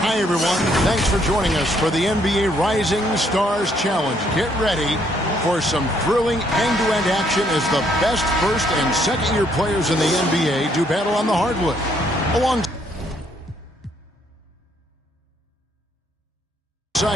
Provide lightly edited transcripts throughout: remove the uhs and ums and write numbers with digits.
Hi, everyone. Thanks for joining us for the NBA Rising Stars Challenge. Get ready for some thrilling end-to-end action as the best first and second-year players in the NBA do battle on the hardwood. Alongside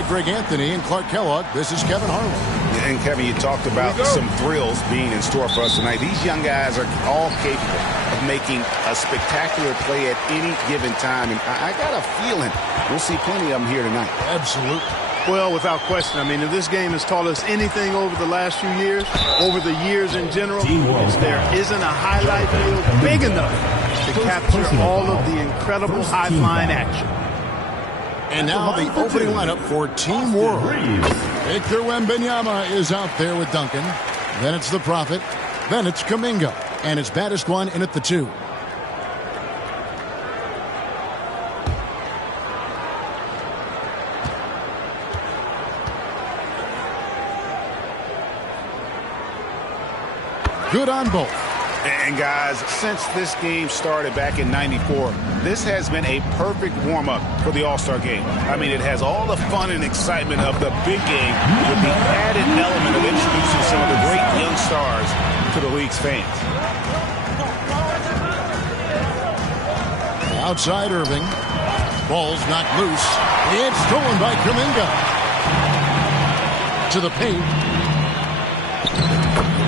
Greg Anthony and Clark Kellogg, this is Kevin Harlan. And Kevin, you talked about some thrills being in store for us tonight. These young guys are all capable of making a spectacular play at any given time. And I got a feeling we'll see plenty of them here tonight. Absolutely. Well, without question. I mean, if this game has taught us anything over the last few years, over the years in general, is there isn't a highlight reel big enough to capture all of the incredible high-flying action. And now the opening lineup for Team World. Victor Wembanyama is out there with Duncan. Then it's the Prophet. Then it's Kuminga. And it's baddest one in at the 2. Good on both. And guys, since this game started back in '94, this has been a perfect warm-up for the All-Star game. I mean, it has all the fun and excitement of the big game with the added element of introducing some of the great young stars to the league's fans. Outside Irving. Ball's knocked loose. It's stolen by Kuminga. To the paint.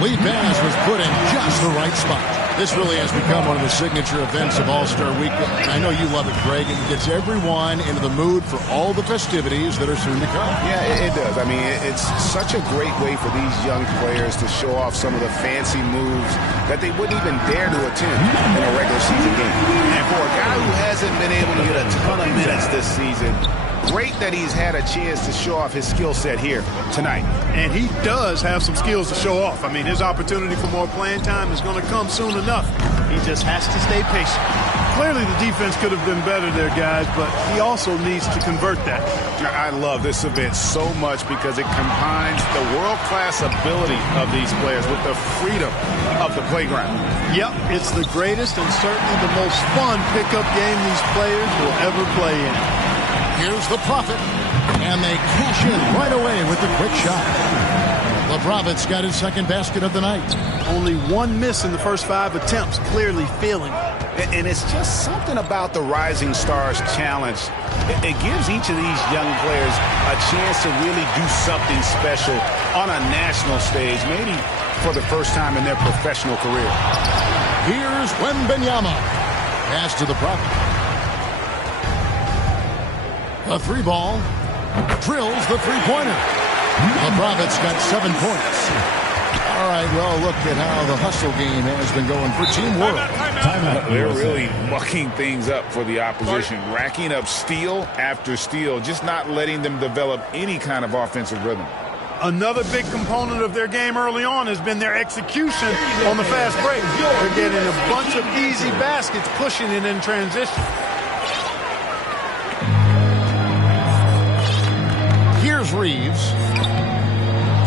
Lead pass was put in just the right spot. This really has become one of the signature events of All-Star Week. I know you love it, Greg. It gets everyone into the mood for all the festivities that are soon to come. Yeah, it does. I mean, it's such a great way for these young players to show off some of the fancy moves that they wouldn't even dare to attempt in a regular season game. And for a guy who hasn't been able to get a ton of minutes this season, great that he's had a chance to show off his skill set here tonight. And he does have some skills to show off. I mean, his opportunity for more playing time is going to come soon enough. He just has to stay patient. Clearly, the defense could have been better there, guys, but he also needs to convert that. I love this event so much because it combines the world-class ability of these players with the freedom of the playground. Yep, it's the greatest and certainly the most fun pickup game these players will ever play in. Here's the Prophet, and they cash in right away with the quick shot. The Prophet's got his second basket of the night. Only one miss in the first 5 attempts, clearly feeling it. And it's just something about the Rising Stars Challenge. It gives each of these young players a chance to really do something special on a national stage, maybe for the first time in their professional career. Here's Wembanyama. Pass to the Prophet. The 3-ball drills the 3-pointer. The Prophet's got 7 points. All right, well, look at how the hustle game has been going for Team World. They're really mucking things up for the opposition, racking up steal after steal, just not letting them develop any kind of offensive rhythm. Another big component of their game early on has been their execution on the fast break. They're getting a bunch of easy baskets, pushing it in transition. Here's Reeves.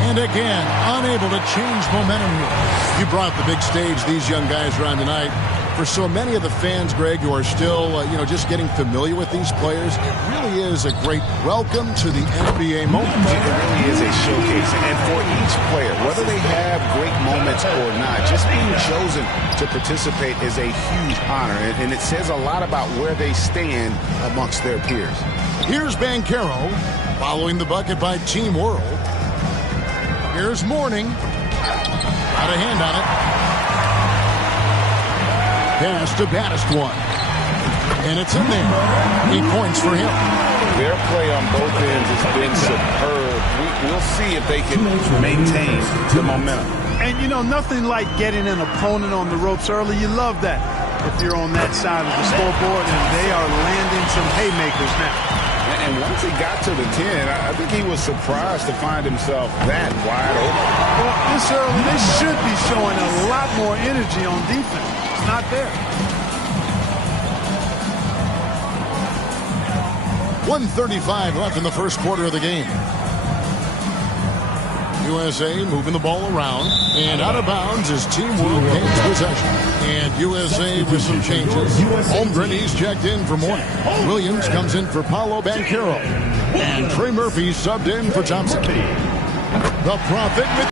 And again, unable to change momentum here. You brought up the big stage these young guys are on tonight. For so many of the fans, Greg, who are still, just getting familiar with these players, it really is a great welcome to the NBA moment. It really is a showcase. And for each player, whether they have great moments or not, just being chosen to participate is a huge honor. And it says a lot about where they stand amongst their peers. Here's Banchero, following the bucket by Team World. Here's Mourning. Got a hand on it. Pass to baddest one. And it's in there. 8 points for him. Their play on both ends has been superb. We'll see if they can maintain the momentum. And, nothing like getting an opponent on the ropes early. You love that if you're on that side of the scoreboard, and they are landing some haymakers now. And once he got to the 10, I think he was surprised to find himself that wide open. Well, this early, they should be showing a lot more energy on defense. It's not there. 1:35 left in the first quarter of the game. USA moving the ball around. And out of bounds as Team World gains possession. And USA with some changes. Holmgren, he's checked in for Mourning. Williams comes in for Paolo Banchero. And Trey Murphy subbed in for Thompson. The Prophet with...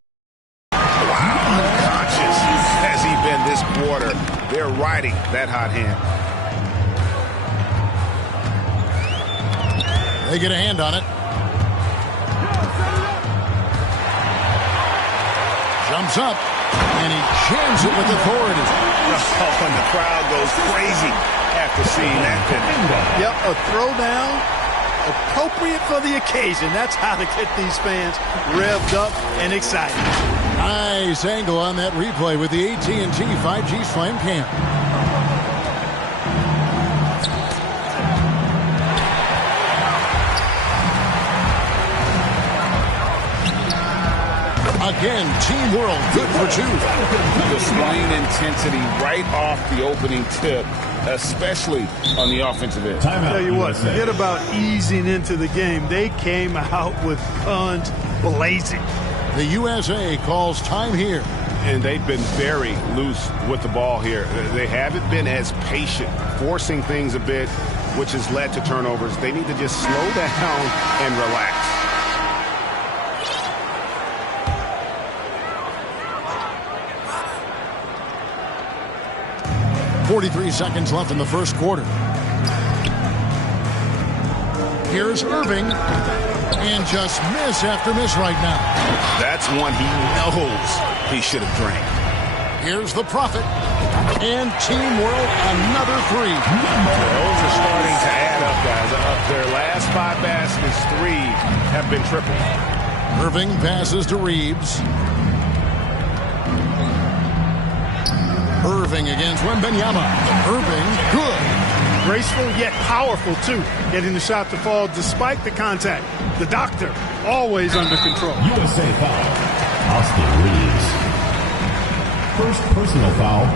Unconscious has he been this quarter. They're riding that hot hand. They get a hand on it. Jumps up, and he jams it with authority. Oh, and the crowd goes crazy after seeing that finish. Yep, a throwdown appropriate for the occasion. That's how to get these fans revved up and excited. Nice angle on that replay with the AT&T 5G Slam Cam. Again, Team World good for two. Displaying intensity right off the opening tip, especially on the offensive end. I'll tell you what, forget about easing into the game. They came out with guns blazing. The USA calls time here. And they've been very loose with the ball here. They haven't been as patient, forcing things a bit, which has led to turnovers. They need to just slow down and relax. 43 seconds left in the first quarter. Here's Irving. And just miss after miss right now. That's one he knows he should have drained. Here's the Prophet. And Team World, another three. Those are starting to add up, guys. Their last 5 baskets, 3 have been triple. Irving passes to Reeves. Irving against Wembanyama. Irving, good. Graceful yet powerful, too. Getting the shot to fall despite the contact. The doctor, always under control. USA foul. Austin Reeves. First personal foul.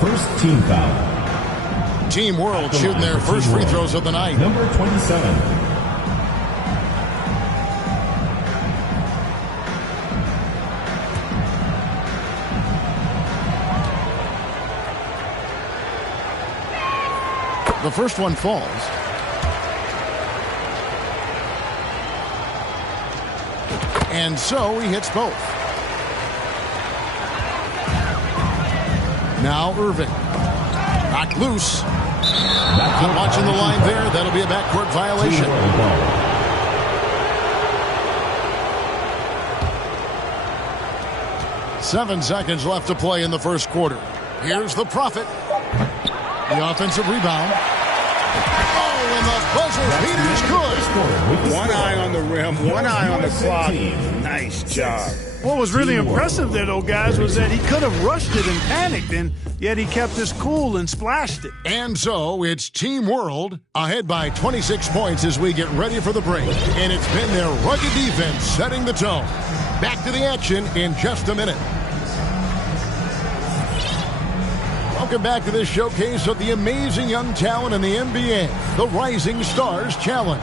First team foul. Team World shooting their first free throws of the night. Number 27. The first one falls. And so he hits both. Now Irving. Knocked loose. Not watching the line there. That'll be a backcourt violation. 7 seconds left to play in the first quarter. Here's the Prophet. The offensive rebound. Oh, and the buzzer beater's good. One eye on the rim, one eye on the clock. Nice job. What was really impressive there, though, guys, was that he could have rushed it and panicked, and yet he kept his cool and splashed it. And so it's Team World ahead by 26 points as we get ready for the break. And it's been their rugged defense setting the tone. Back to the action in just a minute. Welcome back to this showcase of the amazing young talent in the NBA, the Rising Stars Challenge.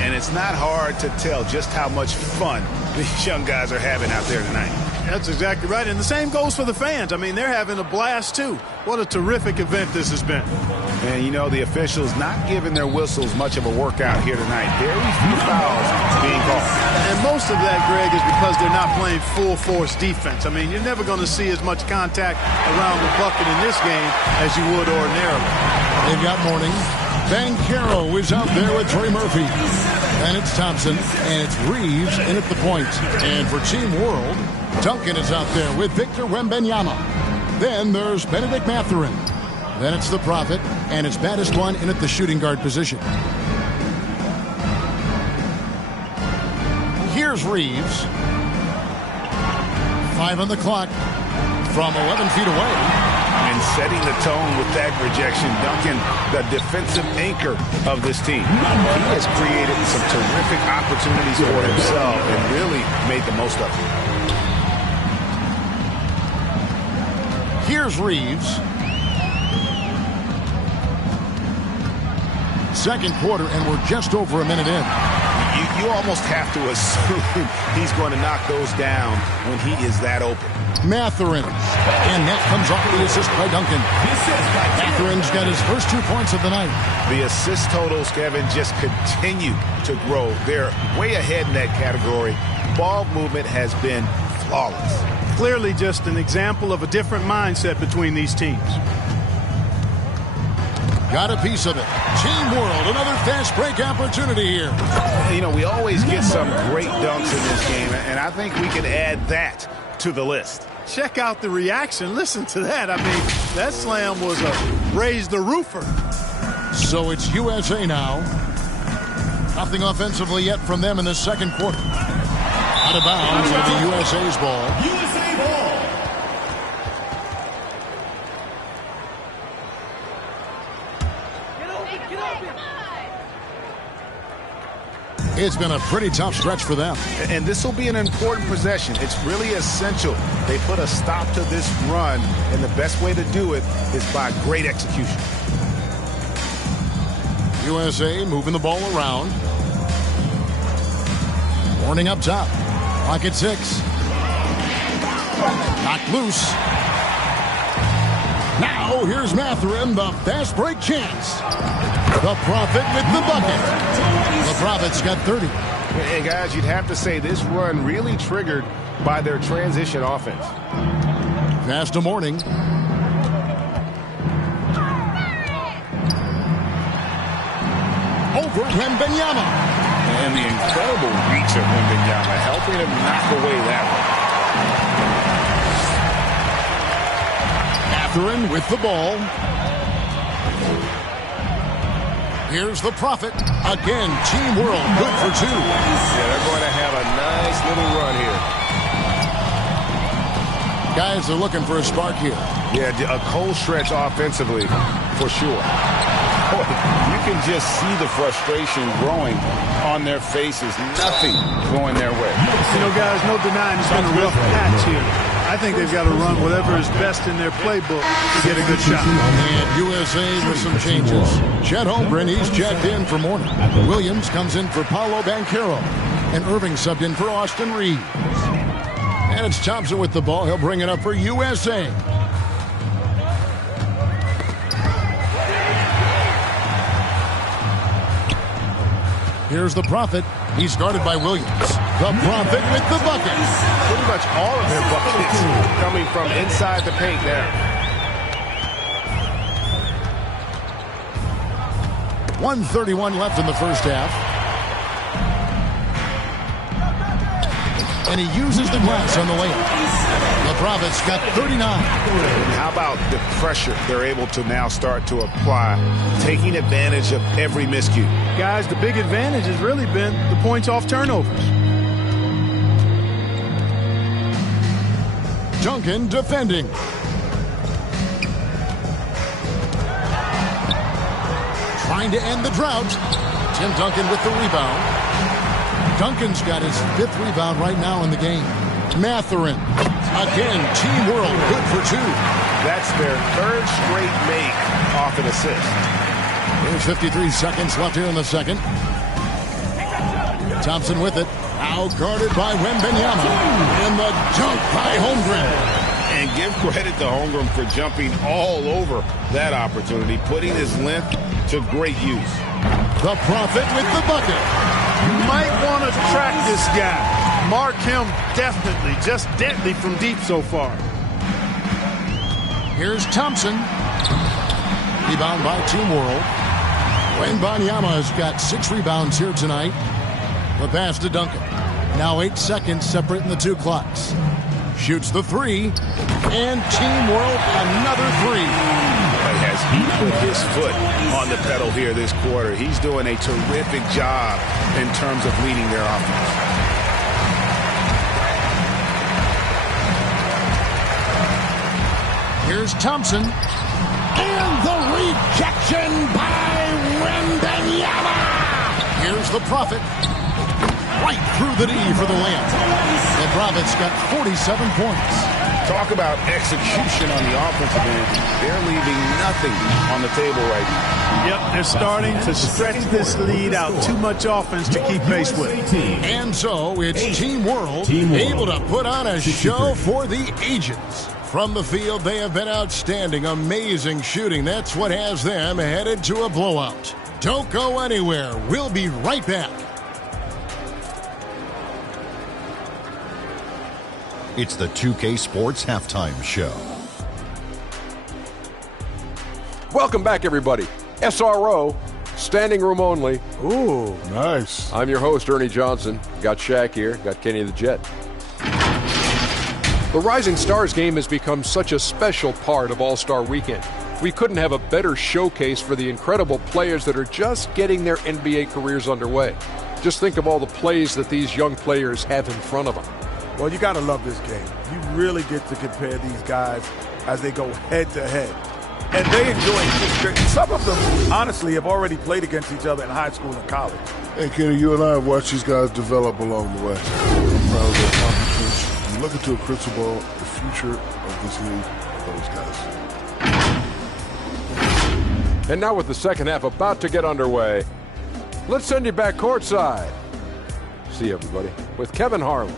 And it's not hard to tell just how much fun these young guys are having out there tonight. That's exactly right, and the same goes for the fans. I mean, they're having a blast, too. What a terrific event this has been. And, you know, the officials not giving their whistles much of a workout here tonight. Very few fouls being called. And most of that, Greg, is because they're not playing full-force defense. I mean, you're never going to see as much contact around the bucket in this game as you would ordinarily. They've got Mourning. Banchero is out there with Trey Murphy. And it's Thompson, and it's Reeves in at the point. And for Team World, Duncan is out there with Victor Wembanyama. Then there's Benedict Mathurin. Then it's the Prophet, and it's baddest one in at the shooting guard position. Here's Reeves. 5 on the clock from 11 feet away. And setting the tone with that rejection, Duncan, the defensive anchor of this team. He has created some terrific opportunities for himself and really made the most of it. Here's Reeves. Second quarter, and we're just over a minute in. you almost have to assume he's going to knock those down when he is that open. Mathurin. And that comes off the assist by Duncan. Mathurin's got his first 2 points of the night. The assist totals, Kevin, just continue to grow. They're way ahead in that category. Ball movement has been flawless. Clearly just an example of a different mindset between these teams. Got a piece of it. Team World, another fast break opportunity here. You know, we always get some great dunks in this game, and I think we can add that to the list. Check out the reaction. Listen to that. I mean, that slam was a raise the roofer. So it's USA now. Nothing offensively yet from them in the second quarter. Out of bounds, it'll be USA's ball. USA ball. It's been a pretty tough stretch for them. And this will be an important possession. It's really essential they put a stop to this run, and the best way to do it is by great execution. USA moving the ball around. Warning up top. Clock at 6. Knocked loose. Now here's Mathurin, the fast break chance. The Prophet with the bucket. The Prophet's got 30. And guys, you'd have to say this run really triggered by their transition offense. Fast to morning. Over Wembanyama. And the incredible reach of Wembanyama, helping him knock away that one. Mathurin with the ball. Here's the Prophet. Again, Team World, good for 2. Yeah, they're going to have a nice little run here. Guys are looking for a spark here. Yeah, a cold stretch offensively, for sure. Boy, you can just see the frustration growing on their faces. Nothing going their way. You know, guys, no denying it's been a rough patch here. I think they've got to run whatever is best in their playbook to get a good shot. And USA with some changes. Chet Holmgren, he's checked in for Mourning. Williams comes in for Paolo Banchero. And Irving subbed in for Austin Reeves. And it's Thompson with the ball. He'll bring it up for USA. Here's the Prophet. He's guarded by Williams. The Prophet with the bucket. Pretty much all of their buckets coming from inside the paint now. 1:31 left in the first half. And he uses the glass on the layup. The Prophet's got 39. How about the pressure they're able to now start to apply, taking advantage of every miscue? Guys, the big advantage has really been the points off turnovers. Duncan defending. Trying to end the drought. Tim Duncan with the rebound. Duncan's got his 5th rebound right now in the game. Mathurin. Again, Team World, good for 2. That's their 3rd straight make off an assist. There's 53 seconds left here in the second. Thompson with it. Out guarded by Wembanyama. And the dunk by Holmgren. And give credit to Holmgren for jumping all over that opportunity, putting his length to great use. The Prophet with the bucket. You might want to track this guy. Mark him definitely, just deadly from deep so far. Here's Thompson. Rebound by Team World. Wembanyama has got 6 rebounds here tonight. The pass to Duncan. Now 8 seconds separating the 2 clocks. Shoots the 3. And Team World another 3. As he put his foot on the pedal here this quarter, he's doing a terrific job in terms of leading their offense. Here's Thompson. And the rejection by Wembanyama. Here's the Prophet. Right through the knee for the layup. The Prophet's got 47 points. Talk about execution on the offensive end. They're leaving nothing on the table right now. Yep, they're starting to stretch this lead out. Too much offense to keep pace with. And so it's Team World able to put on a show for the ages. From the field, they have been outstanding, amazing shooting. That's what has them headed to a blowout. Don't go anywhere. We'll be right back. It's the 2K Sports Halftime Show. Welcome back, everybody. SRO, standing room only. Ooh, nice. I'm your host, Ernie Johnson. Got Shaq here, got Kenny the Jet. The Rising Stars game has become such a special part of All-Star Weekend. We couldn't have a better showcase for the incredible players that are just getting their NBA careers underway. Just think of all the plays that these young players have in front of them. Well, you got to love this game. You really get to compare these guys as they go head-to-head. And they enjoy it. Some of them, honestly, have already played against each other in high school and college. Hey, Kenny, you and I have watched these guys develop along the way. I'm proud of their accomplishments. You look into a crystal ball, the future of this league, those guys. And now with the second half about to get underway, let's send you back courtside. See you, everybody, with Kevin Harlan.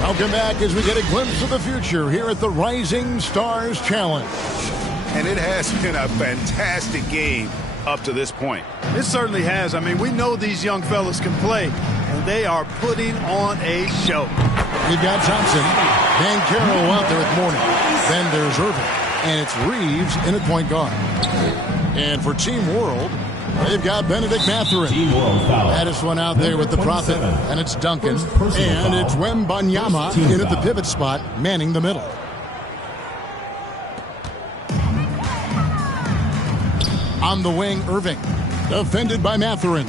Welcome back as we get a glimpse of the future here at the Rising Stars Challenge. And it has been a fantastic game up to this point. It certainly has. I mean, we know these young fellas can play, and they are putting on a show. We've got Thompson, Van Carroll out there at Morning. Then there's Irving, and it's Reeves in at point guard. And for Team World, they've got Benedict Mathurin. Addis one out there with the Prophet, and it's Duncan. And it's Wembanyama in at the pivot spot, manning the middle. On the wing, Irving, defended by Mathurin.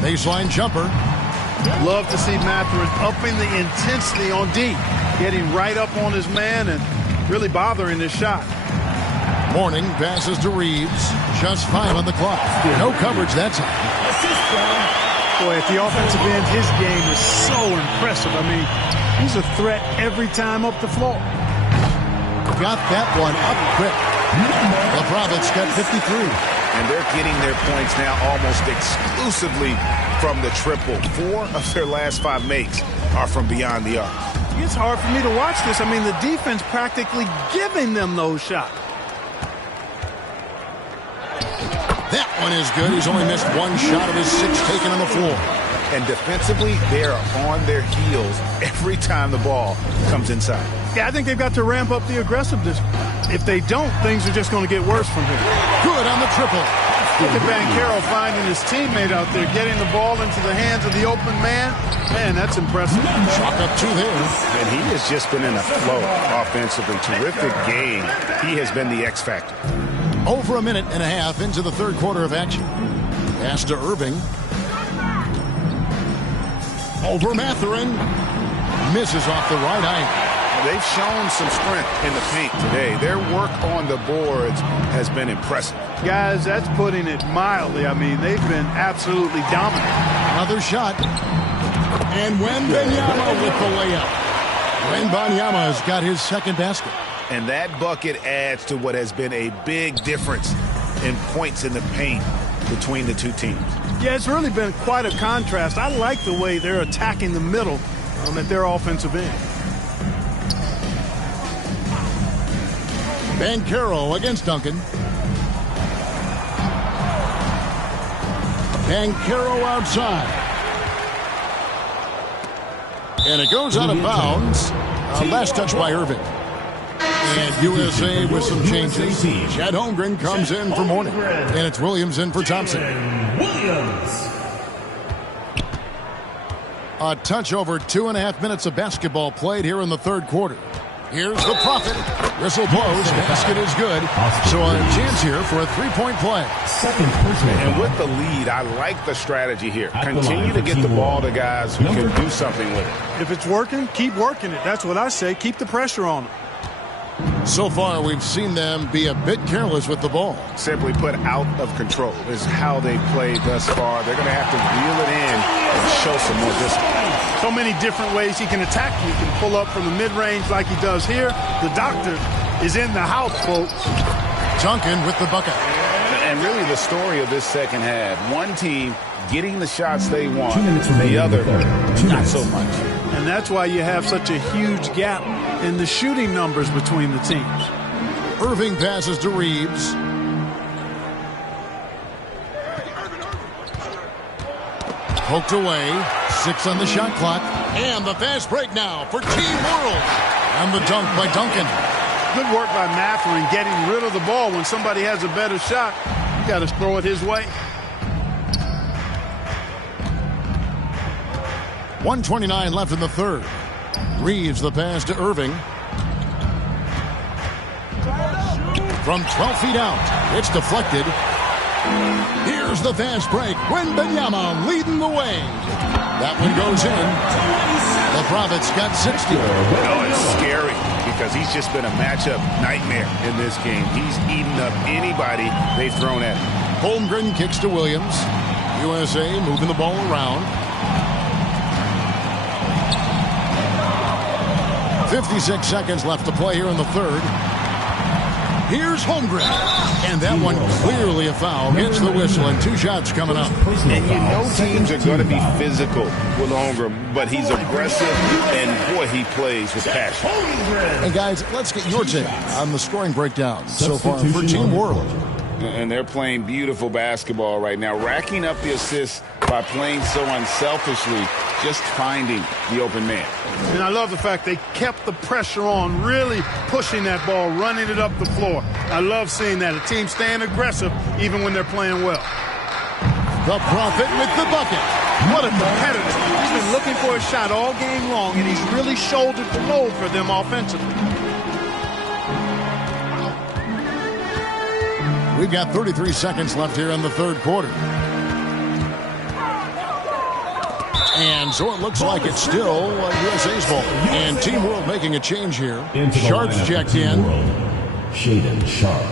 Baseline jumper. Love to see Mathurin upping the intensity on D, getting right up on his man and really bothering his shot. Morning passes to Reeves. Just 5 on the clock. No coverage that time. Boy, at the offensive end, his game is so impressive. I mean, he's a threat every time up the floor. Got that one up quick. The Prophets got 53. And they're getting their points now almost exclusively from the triple. 4 of their last 5 makes are from beyond the arc. It's hard for me to watch this. I mean, the defense practically giving them those shots. That one is good. He's only missed 1 shot of his 6 taken on the floor. And defensively, they are on their heels every time the ball comes inside. Yeah, I think they've got to ramp up the aggressiveness. If they don't, things are just going to get worse from here. Good on the triple. Look at Van Carroll finding his teammate out there, getting the ball into the hands of the open man. Man, that's impressive. Chalk up 2 there. And he has just been in a flow offensively. Terrific game. He has been the X factor. Over a minute and a half into the third quarter of action. Pass to Irving. Over Mathurin. Misses off the right eye. They've shown some strength in the paint today. Their work on the boards has been impressive. Guys, that's putting it mildly. I mean, they've been absolutely dominant. Another shot. And Wembanyama with the layup. Wembanyama's got his second basket. And that bucket adds to what has been a big difference in points in the paint between the two teams. Yeah, it's really been quite a contrast. I like the way they're attacking the middle at their offensive end. Van Carroll against Duncan. Van Carroll outside. And it goes out of bounds. Last touch by Irving. And USA with some changes. Chad Holmgren comes in for Morning. And it's Williams in for Thompson. A touch over 2.5 minutes of basketball played here in the third quarter. Here's the Prophet. Whistle blows. Basket is good. So a chance here for a 3-point play. And with the lead, I like the strategy here. Continue to get the ball to guys who can do something with it. If it's working, keep working it. That's what I say. Keep the pressure on them. So far, we've seen them be a bit careless with the ball. Simply put, out of control is how they played thus far. They're going to have to reel it in and show some more discipline. So many different ways he can attack. He can pull up from the mid-range like he does here. The doctor is in the house, folks. Duncan with the bucket. And really the story of this second half, one team getting the shots they want, the other not so much. And that's why you have such a huge gap in the shooting numbers between the teams. Irving passes to Reeves. Poked away. 6 on the shot clock. And the fast break now for Team World. And the dunk by Duncan. Good work by Mathurin getting rid of the ball. When somebody has a better shot, you got to throw it his way. 1:29 left in the third. Reeves the pass to Irving. From 12 feet out, it's deflected. Here's the fast break. Wembanyama leading the way. That one goes in. The Profits got 60. Oh, it's scary because he's just been a matchup nightmare in this game. He's eaten up anybody they've thrown at him. Holmgren kicks to Williams. USA moving the ball around. 56 seconds left to play here in the third. Here's Holmgren. And that one clearly a foul. Gets the whistle and 2 shots coming up. And you know teams are going to be physical with Holmgren, but he's aggressive, and boy, he plays with passion. Hey, guys, let's get your take on the scoring breakdown so far for Team World. And they're playing beautiful basketball right now, racking up the assists by playing so unselfishly, just finding the open man. And I love the fact they kept the pressure on, really pushing that ball, running it up the floor. I love seeing that. A team staying aggressive even when they're playing well. The Prophet with the bucket. What a competitor. He's been looking for a shot all game long, and he's really shouldered the load for them offensively. We've got 33 seconds left here in the third quarter. And so it looks like it's still USA's ball. And Team World making a change here. Sharp's checked in. Shaden Sharp.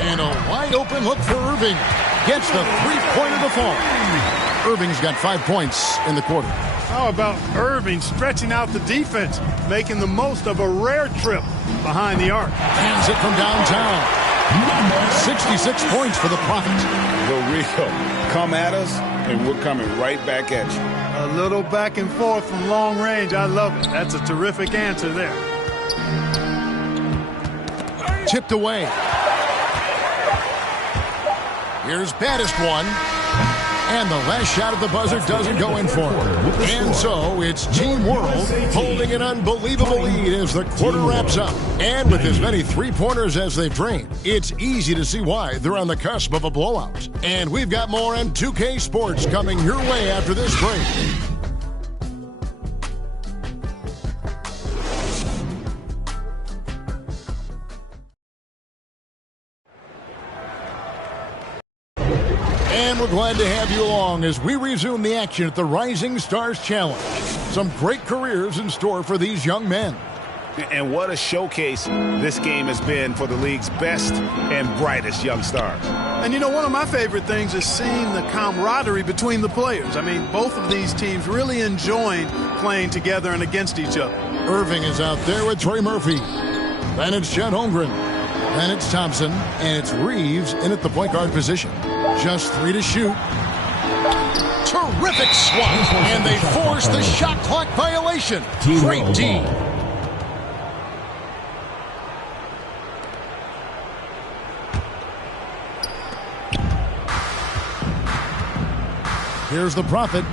And a wide open look for Irving. Gets the three-pointer to fall. Irving's got 5 points in the quarter. How about Irving stretching out the defense, making the most of a rare trip behind the arc. Hands it from downtown. 66 points for the Profits. The real. Come at us, and we're coming right back at you. A little back and forth from long range. I love it. That's a terrific answer there. Tipped away. Here's baddest one. And the last shot at the buzzer doesn't go in for it. And so it's Team World holding an unbelievable lead as the quarter wraps up. And with as many three-pointers as they've drained, it's easy to see why they're on the cusp of a blowout. And we've got more on 2K Sports coming your way after this break. And we're glad to have you along as we resume the action at the Rising Stars Challenge. Some great careers in store for these young men. And what a showcase this game has been for the league's best and brightest young stars. And you know, one of my favorite things is seeing the camaraderie between the players. I mean, both of these teams really enjoying playing together and against each other. Irving is out there with Trey Murphy. Then it's Chet Holmgren. Then it's Thompson. And it's Reeves in at the point guard position. Just 3 to shoot. Terrific swat. And they force the shot clock violation. Great D. Here's the Prophet.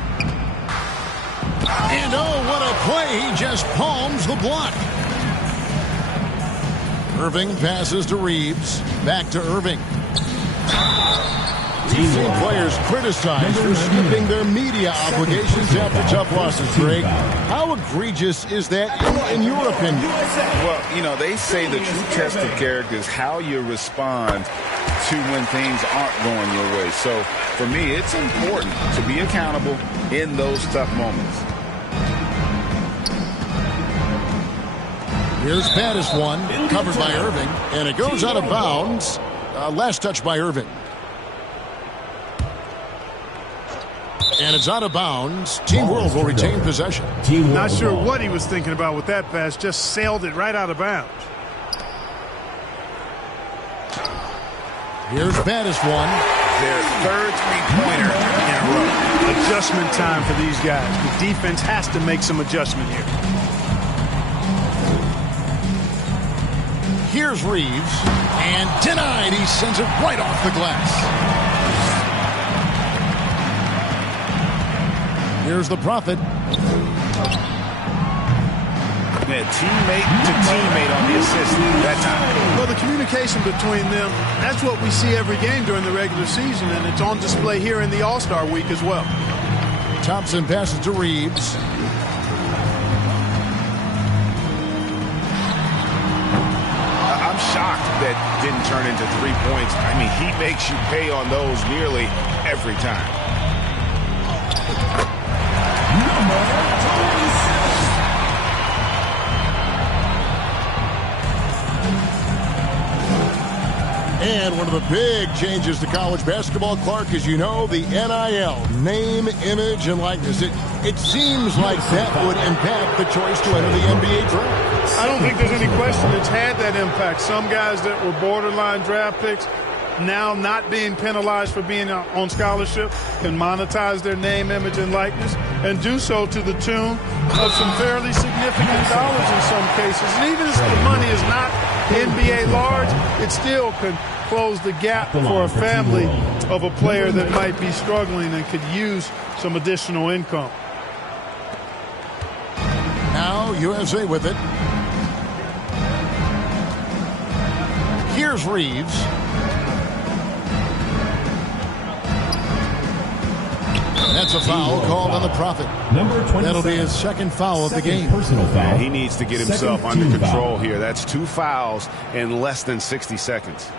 And oh, what a play. He just palms the block. Irving passes to Reeves. Back to Irving. We've seen players criticized for skipping their media obligations after tough losses, Greg. How egregious is that in your opinion? Well, you know, they say the true test of character is how you respond to when things aren't going your way. So, for me, it's important to be accountable in those tough moments. Here's Pattis one, covered by Irving, and it goes out of bounds. Last touch by Irving. And it's out of bounds. Team World will retain possession. Not sure what he was thinking about with that pass. Just sailed it right out of bounds. Here's Pattis one. Their third three-pointer in a row. Adjustment time for these guys. The defense has to make some adjustment here. Here's Reeves, and denied. He sends it right off the glass. Here's the Prophet. Yeah, teammate to teammate on the assist that time. Well, the communication between them, that's what we see every game during the regular season, and it's on display here in the All-Star week as well. Thompson passes to Reeves. I'm shocked that didn't turn into 3 points. I mean, he makes you pay on those nearly every time. And one of the big changes to college basketball, Clark, as you know, the NIL, name, image, and likeness. It seems like that would impact the choice to enter the NBA draft. I don't think there's any question it's had that impact. Some guys that were borderline draft picks now not being penalized for being on scholarship can monetize their name, image, and likeness and do so to the tune of some fairly significant dollars in some cases. And even if the money is not NBA large, it still can close the gap for a family of a player that might be struggling and could use some additional income. Now USA with it. Here's Reeves. That's a foul called on the Prophet. That'll be his second foul of the game. Personal foul. He needs to get himself under control here. That's 2 fouls in less than 60 seconds.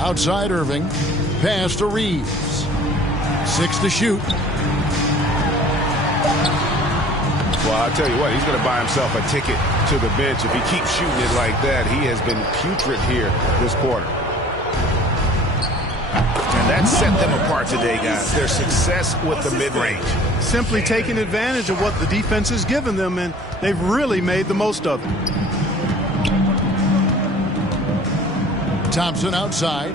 Outside Irving. Pass to Reeves. 6 to shoot. Well, I'll tell you what, he's going to buy himself a ticket to the bench. If he keeps shooting it like that, he has been putrid here this quarter. And that set them apart today, guys. Their success with the mid-range. Simply taking advantage of what the defense has given them, and they've really made the most of it. Thompson outside.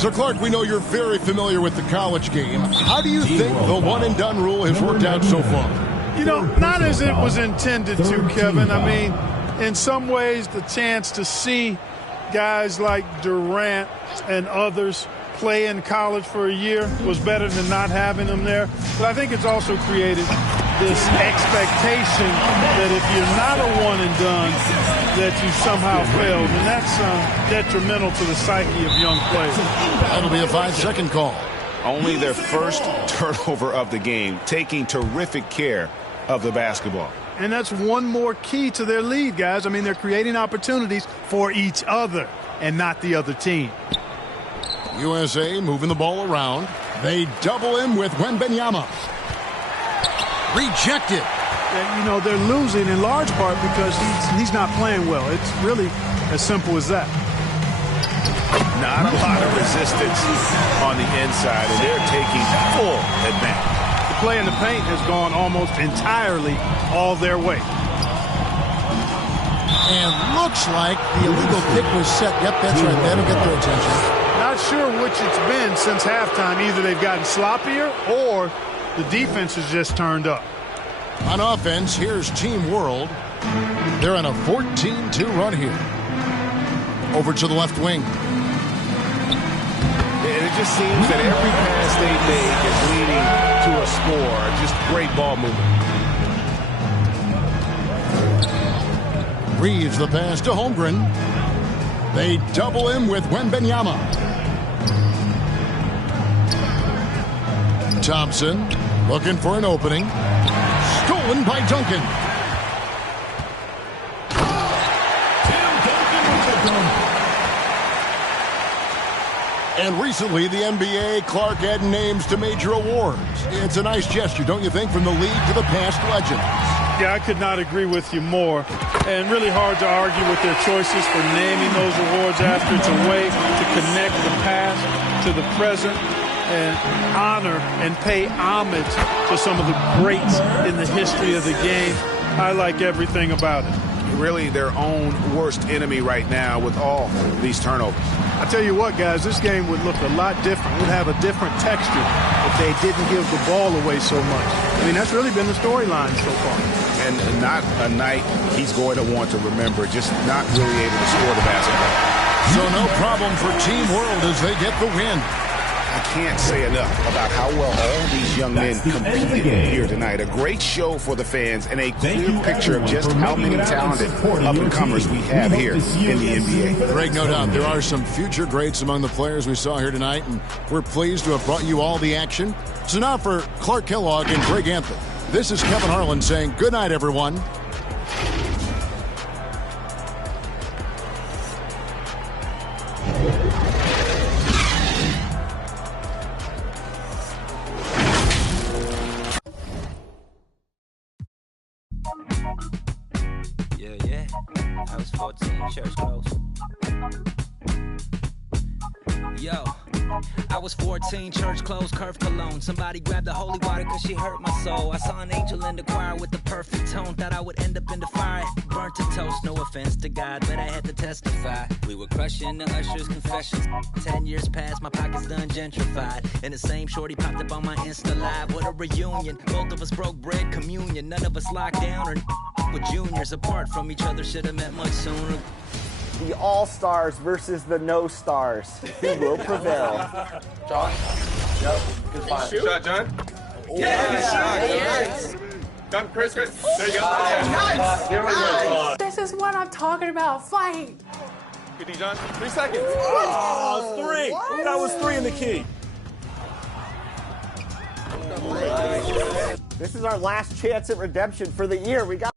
So, Clark, we know you're very familiar with the college game. How do you think the one-and-done rule has worked out so far? You know, not as it was intended to, Kevin. I mean, in some ways, the chance to see guys like Durant and others play in college for a year was better than not having them there. But I think it's also created this expectation that if you're not a one-and-done, that you somehow failed. And that's detrimental to the psyche of young players. That'll be a 5-second call. Only their first turnover of the game, taking terrific care of the basketball. And that's one more key to their lead, guys. I mean, they're creating opportunities for each other and not the other team. USA moving the ball around. They double him with Wembanyama. Rejected. And, you know, they're losing in large part because he's not playing well. It's really as simple as that. Not a lot of resistance on the inside, and they're taking full advantage. The play in the paint has gone almost entirely all their way. And looks like the illegal kick was set. Yep, that's right. That'll get their attention. Not sure which it's been since halftime. Either they've gotten sloppier or the defense has just turned up. On offense, here's Team World. They're on a 14-2 run here. Over to the left wing. And it just seems that every pass they make is leading to a score. Just great ball movement. Reeves the pass to Holmgren. They double him with Wembanyama. Thompson looking for an opening. Stolen by Duncan. And recently, the NBA, Clark added names to major awards. It's a nice gesture, don't you think, from the league to the past legends? Yeah, I could not agree with you more. And really hard to argue with their choices for naming those awards after. It's a way to connect the past to the present and honor and pay homage to some of the greats in the history of the game. I like everything about it. Really their own worst enemy right now with all these turnovers. I tell you what, guys, this game would look a lot different. It would have a different texture if they didn't give the ball away so much. I mean, that's really been the storyline so far. And not a night he's going to want to remember, just not really able to score the basketball. So no problem for Team World as they get the win. I can't say enough about how well all these young men competed here tonight. A great show for the fans and a clear picture of just how many talented up-and-comers we have here in the NBA. Greg, no doubt there are some future greats among the players we saw here tonight, and we're pleased to have brought you all the action. So now for Clark Kellogg and Greg Anthony, this is Kevin Harlan saying good night, everyone. Yeah. I was 14, church close. Yo, I was 14, church closed, curve cologne. Somebody grabbed the holy water cause she hurt my soul. I saw an angel in the choir with the perfect tone. Thought I would end up in the fire, burnt to toast. No offense to God, but I had to testify. We were crushing the usher's confessions. 10 years passed, my pockets done gentrified. And the same shorty popped up on my Insta Live. What a reunion, both of us broke bread communion. None of us locked down or with juniors apart from each other. Should've met much sooner. The all-stars versus the no-stars. Who will prevail? John? Yep. Good find. Shot, John? Yes. Done, Chris. There you go. Nice. Here we go. This is what I'm talking about. Fight. Good D, John. 3 seconds. Oh, 3. What? That was 3 in the key. This is our last chance at redemption for the year. We got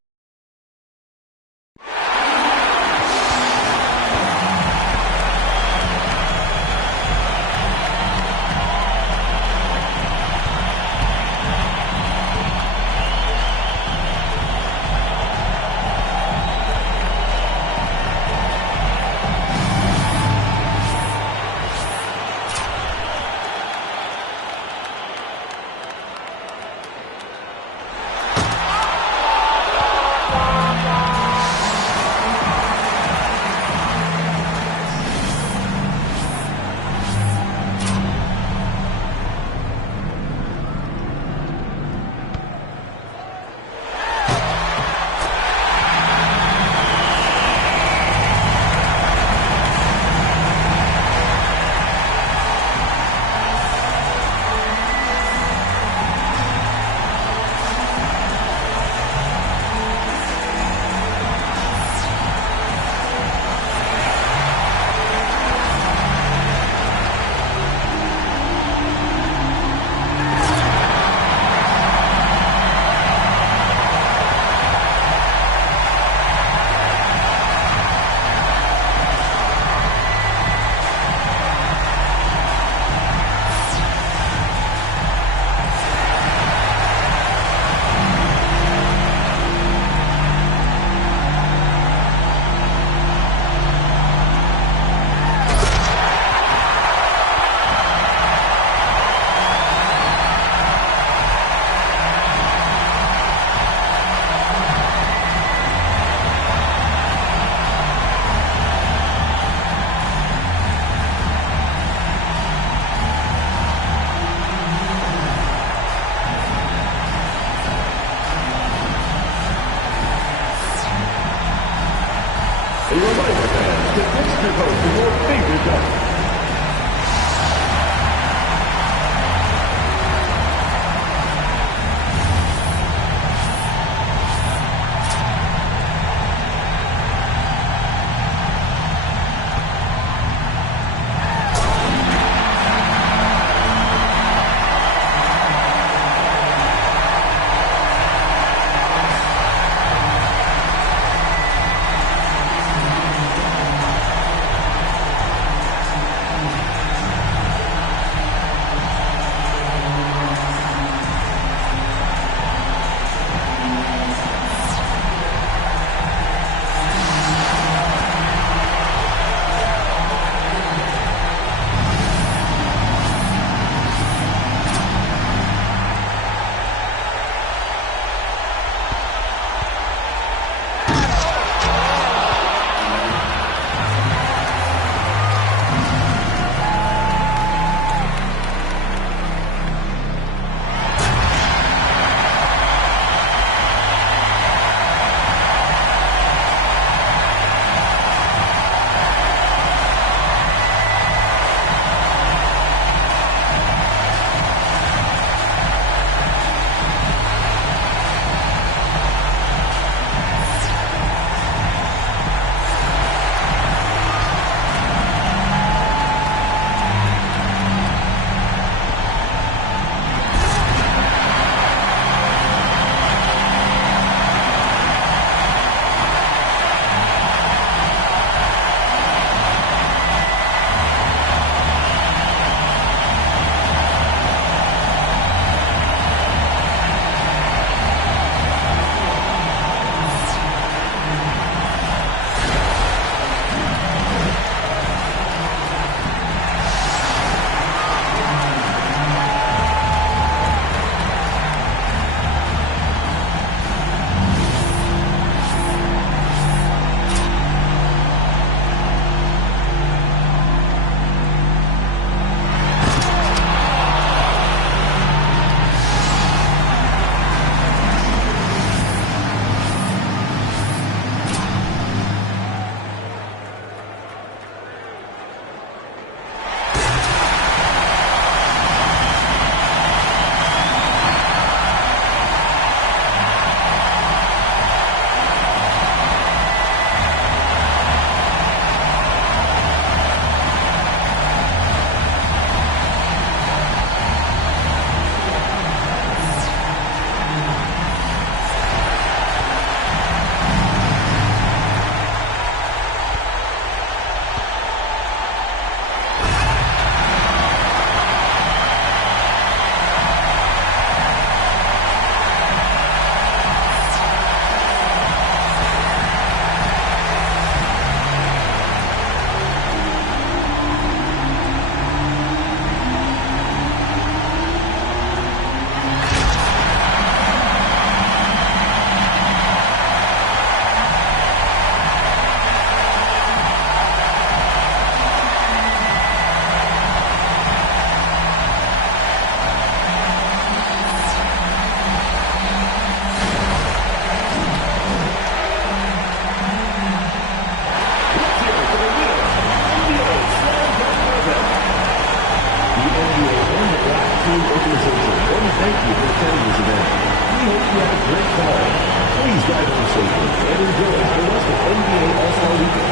team organization want to thank you for attending this event. We hope you have a great fall. Please drive home safely and enjoy the rest of NBA All-Star Weekend.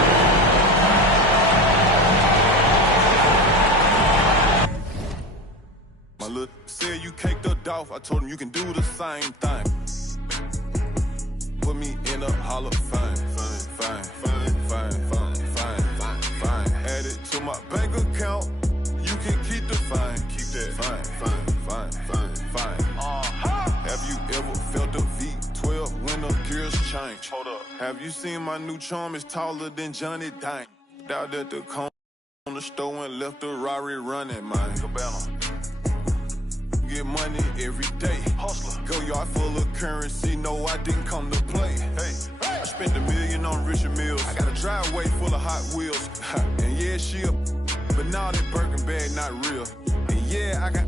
My little said you caked up off. I told him you can do the same thing. Put me in a Hall of Fame. Fine. Add it to my bank account. You can keep the fine. Keep that fine. Have you ever felt a V12 when the gears change? Hold up. Have you seen my new charm is taller than Johnny Dang? Out at the corner on the store and left the Rari running, man. Get money every day. Hustler. Go yard full of currency. No, I didn't come to play. Hey, I spent $1 million on Richard Mills. I got a driveway full of Hot Wheels. And yeah, she up. But now that Birkin bag not real. And yeah, I got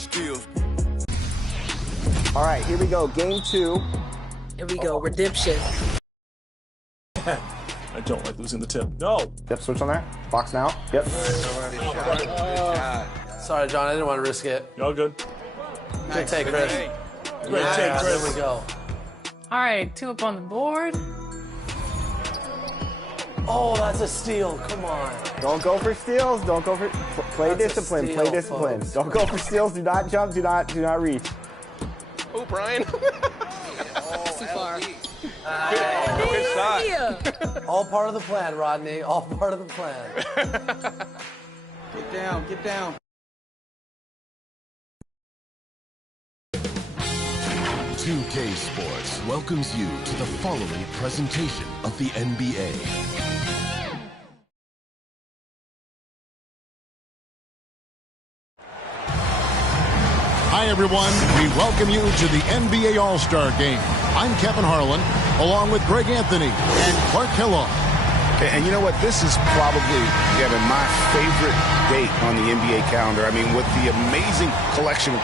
skills. All right, here we go. Game 2. Here we go. Redemption. I don't like losing the tip. No. Yep, switch on there. Box now. Yep. Sorry, John. I didn't want to risk it. Y'all good? Good take, Chris. Great take, Chris. There we go. All right, 2 up on the board. Oh, that's a steal. Come on. Don't go for steals. Don't go for play discipline. Steal, Play discipline. folks. Don't go for steals. Do not jump. Do not reach. Oh, Brian. Too far. Good shot. All part of the plan, Rodney. All part of the plan. Get down. 2K Sports welcomes you to the following presentation of the NBA. Hi, everyone. We welcome you to the NBA All-Star Game. I'm Kevin Harlan, along with Greg Anthony and Clark Kellogg. And you know what? This is probably, Kevin, my favorite date on the NBA calendar. I mean, with the amazing collection.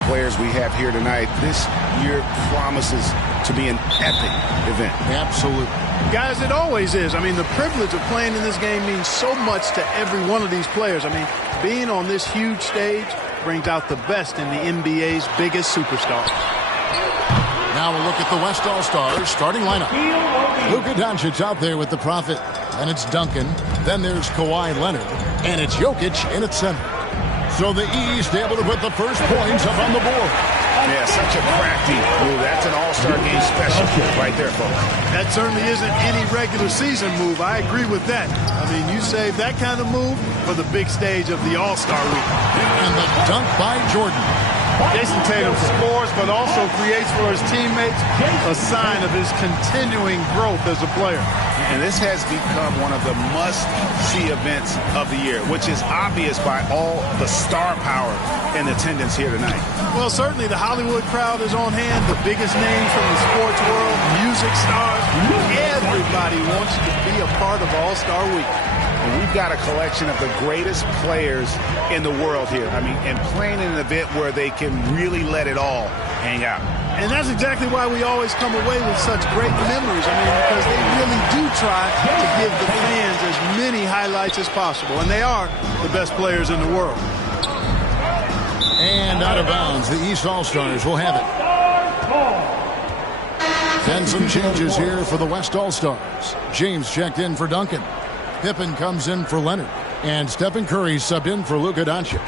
Players we have here tonight, this year promises to be an epic event. Absolutely. Guys, it always is. I mean, the privilege of playing in this game means so much to every one of these players. I mean, being on this huge stage brings out the best in the NBA's biggest superstars. Now we'll look at the West All-Stars starting lineup. Luka Doncic out there with the Prophet. Then it's Duncan. Then there's Kawhi Leonard. And it's Jokic in its center. So the East able to put the first points up on the board. Yeah, such a crafty move. That's an All-Star Game special right there, folks. That certainly isn't any regular season move. I agree with that. I mean, you save that kind of move for the big stage of the All-Star Week. And the dunk by Jordan. Jason Tatum scores, but also creates for his teammates a sign of his continuing growth as a player. And this has become one of the must-see events of the year, which is obvious by all the star power in attendance here tonight. Well, certainly the Hollywood crowd is on hand, the biggest names from the sports world, music stars. Everybody wants to be a part of All-Star Week. And we've got a collection of the greatest players in the world here. I mean, and playing in an event where they can really let it all hang out. And that's exactly why we always come away with such great memories. I mean, because they really do try to give the fans as many highlights as possible. And they are the best players in the world. And out of bounds, the East All-Stars will have it. And some changes here for the West All-Stars. James checked in for Duncan. Pippen comes in for Leonard. And Stephen Curry subbed in for Luka Doncic.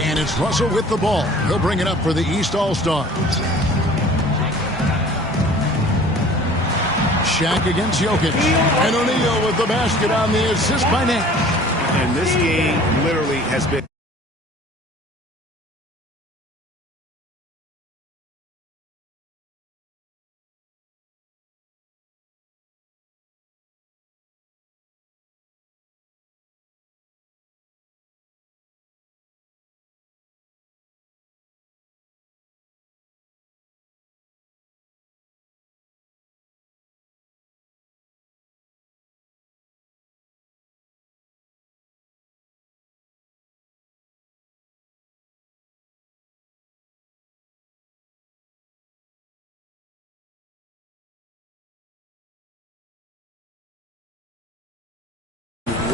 And it's Russell with the ball. He'll bring it up for the East All-Stars. Shaq against Jokic. And O'Neal with the basket on the assist by Nance. And this game literally has been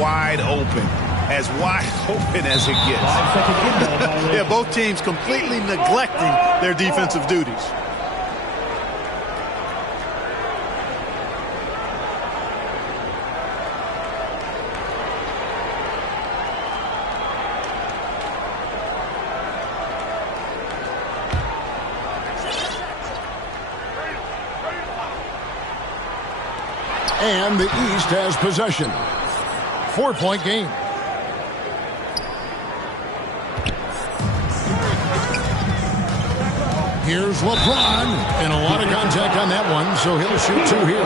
wide open as it gets. Yeah, both teams completely neglecting their defensive duties. And the East has possession. 4-point game. Here's LeBron, and a lot of contact on that one, so he'll shoot 2 here.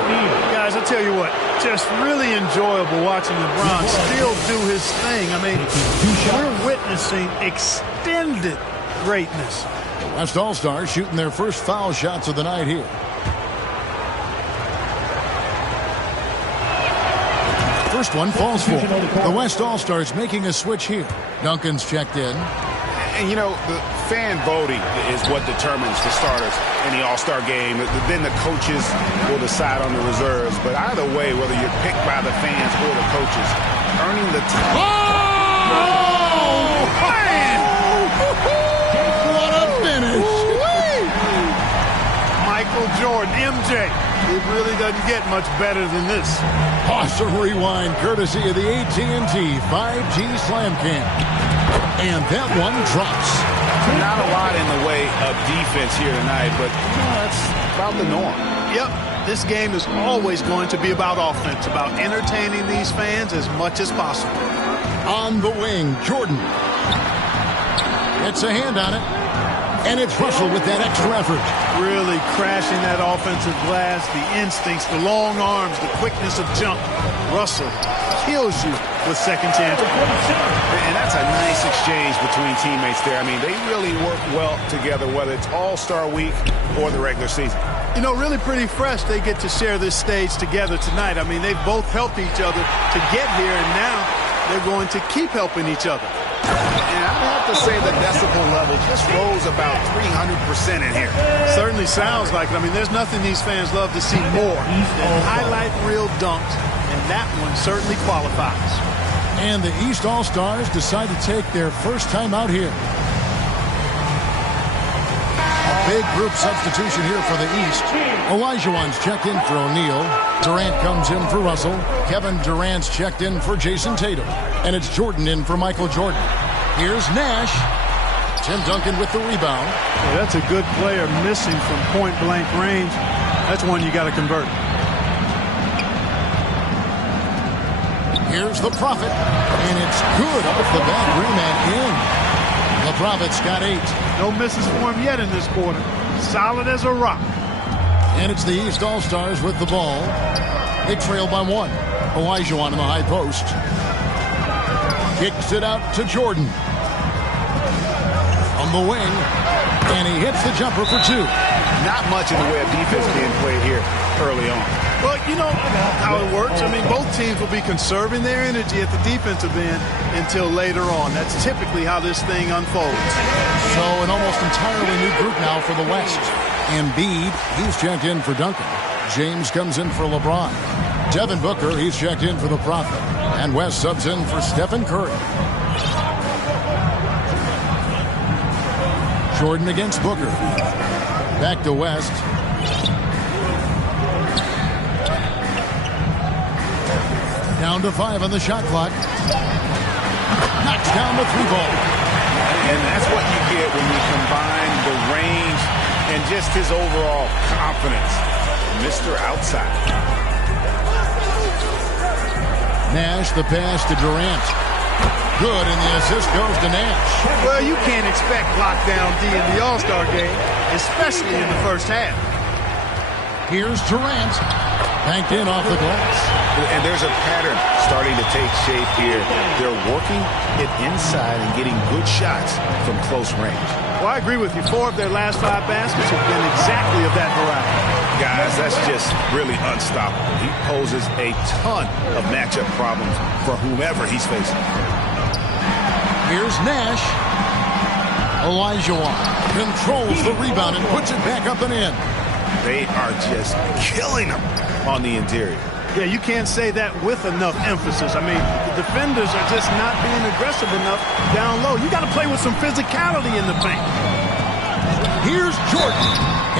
Guys, I'll tell you what, just really enjoyable watching LeBron still do his thing. I mean, we're witnessing extended greatness. The West All-Stars shooting their first foul shots of the night here. First one falls for the West All-Stars making a switch here. Duncan's checked in. And, you know, the fan voting is what determines the starters in the All-Star game. Then the coaches will decide on the reserves. But either way, whether you're picked by the fans or the coaches, earning the time. Oh, man! What a finish! Michael Jordan, MJ. It really doesn't get much better than this. Awesome rewind, courtesy of the AT&T 5G Slam Cam. And that one drops. Not a lot in the way of defense here tonight, but that's about the norm. Yep, this game is always going to be about offense, about entertaining these fans as much as possible. On the wing, Jordan. It's a hand on it. And it's Russell with that extra effort. Really crashing that offensive glass, the instincts, the long arms, the quickness of jump. Russell kills you with second chance. And that's a nice exchange between teammates there. I mean, they really work well together, whether it's All-Star Week or the regular season. You know, really pretty fresh they get to share this stage together tonight. I mean, they've both helped each other to get here, and now they're going to keep helping each other. And I have to say the decibel level just rose about 300% in here. Certainly sounds like it. I mean, there's nothing these fans love to see more than highlight reel dunks, and that one certainly qualifies. And the East All-Stars decide to take their first time out here. A big group substitution here for the East. Olajuwon's checked in for O'Neal. Durant comes in for Russell. Kevin Durant's checked in for Jason Tatum. And it's Jordan in for Michael Jordan. Here's Nash. Tim Duncan with the rebound. Well, that's a good player missing from point-blank range. That's one you got to convert. Here's the Prophet. And it's good off the back rim and in. The Prophet's got 8. No misses for him yet in this quarter. Solid as a rock. And it's the East All-Stars with the ball. They trail by 1. Olajuwon in the high post. Kicks it out to Jordan. On the wing. And he hits the jumper for 2. Not much in the way of defense being played here early on. Well, you know how it works. I mean, both teams will be conserving their energy at the defensive end until later on. That's typically how this thing unfolds. So an almost entirely new group now for the West. Embiid, he's checked in for Duncan. James comes in for LeBron. Devin Booker, he's checked in for the Prophet. And West subs in for Stephen Curry. Jordan against Booker. Back to West. Down to 5 on the shot clock. Knocks down the 3-ball. And that's what you get when you combine the range and just his overall confidence. Mr. Outside. Nash, the pass to Durant. Good, and the assist goes to Nash. Well, you can't expect lockdown D in the All-Star game, especially in the first half. Here's Durant. Banked in off the glass. And there's a pattern starting to take shape here. They're working it inside and getting good shots from close range. Well, I agree with you. 4 of their last 5 baskets have been exactly of that variety. Guys, that's just really unstoppable. He poses a ton of matchup problems for whomever he's facing. Here's Nash. Olajuwon controls the rebound and puts it back up and in. They are just killing him on the interior. Yeah, you can't say that with enough emphasis. I mean, the defenders are just not being aggressive enough down low. You got to play with some physicality in the paint. Here's Jordan.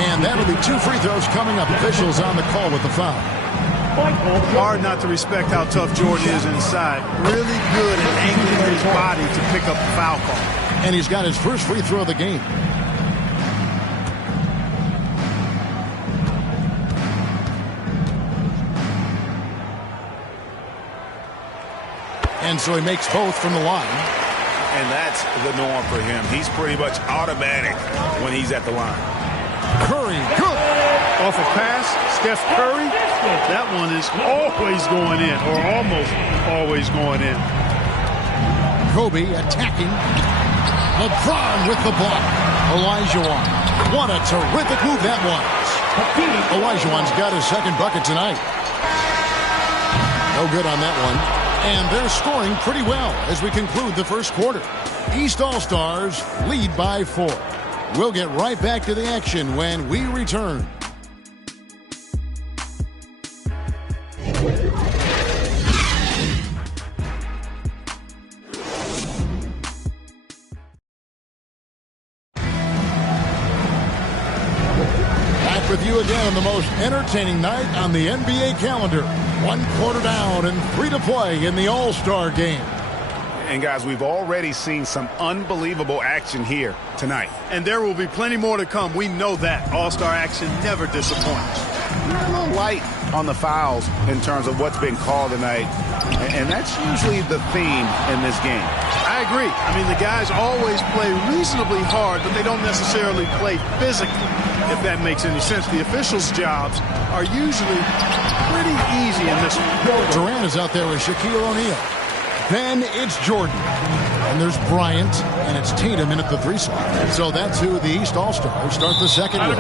And that'll be 2 free throws coming up. Officials on the call with the foul. Hard not to respect how tough Jordan is inside. Really good at angling his body to pick up the foul call. And he's got his first free throw of the game. And so he makes both from the line. And that's the norm for him. He's pretty much automatic when he's at the line. Curry, good. Off a pass, Steph Curry, that one is always going in, or almost always going in. Kobe attacking. LeBron with the block. Olajuwon. What a terrific move that was. Olajuwon's got his second bucket tonight. No good on that one. And they're scoring pretty well as we conclude the first quarter. East All-Stars lead by 4. We'll get right back to the action when we return. Back with you again on the most entertaining night on the NBA calendar. 1 quarter down and 3 to play in the All-Star game. And guys, we've already seen some unbelievable action here tonight. And there will be plenty more to come. We know that. All-Star action never disappoints. We're a little light on the fouls in terms of what's been called tonight. And that's usually the theme in this game. I agree. I mean, the guys always play reasonably hard, but they don't necessarily play physically, if that makes any sense. The officials' jobs are usually pretty easy in this one. Durant is out there with Shaquille O'Neal. Then it's Jordan. And there's Bryant, and it's Tatum in at the 3 slot. So that's who the East All-Stars start the second with.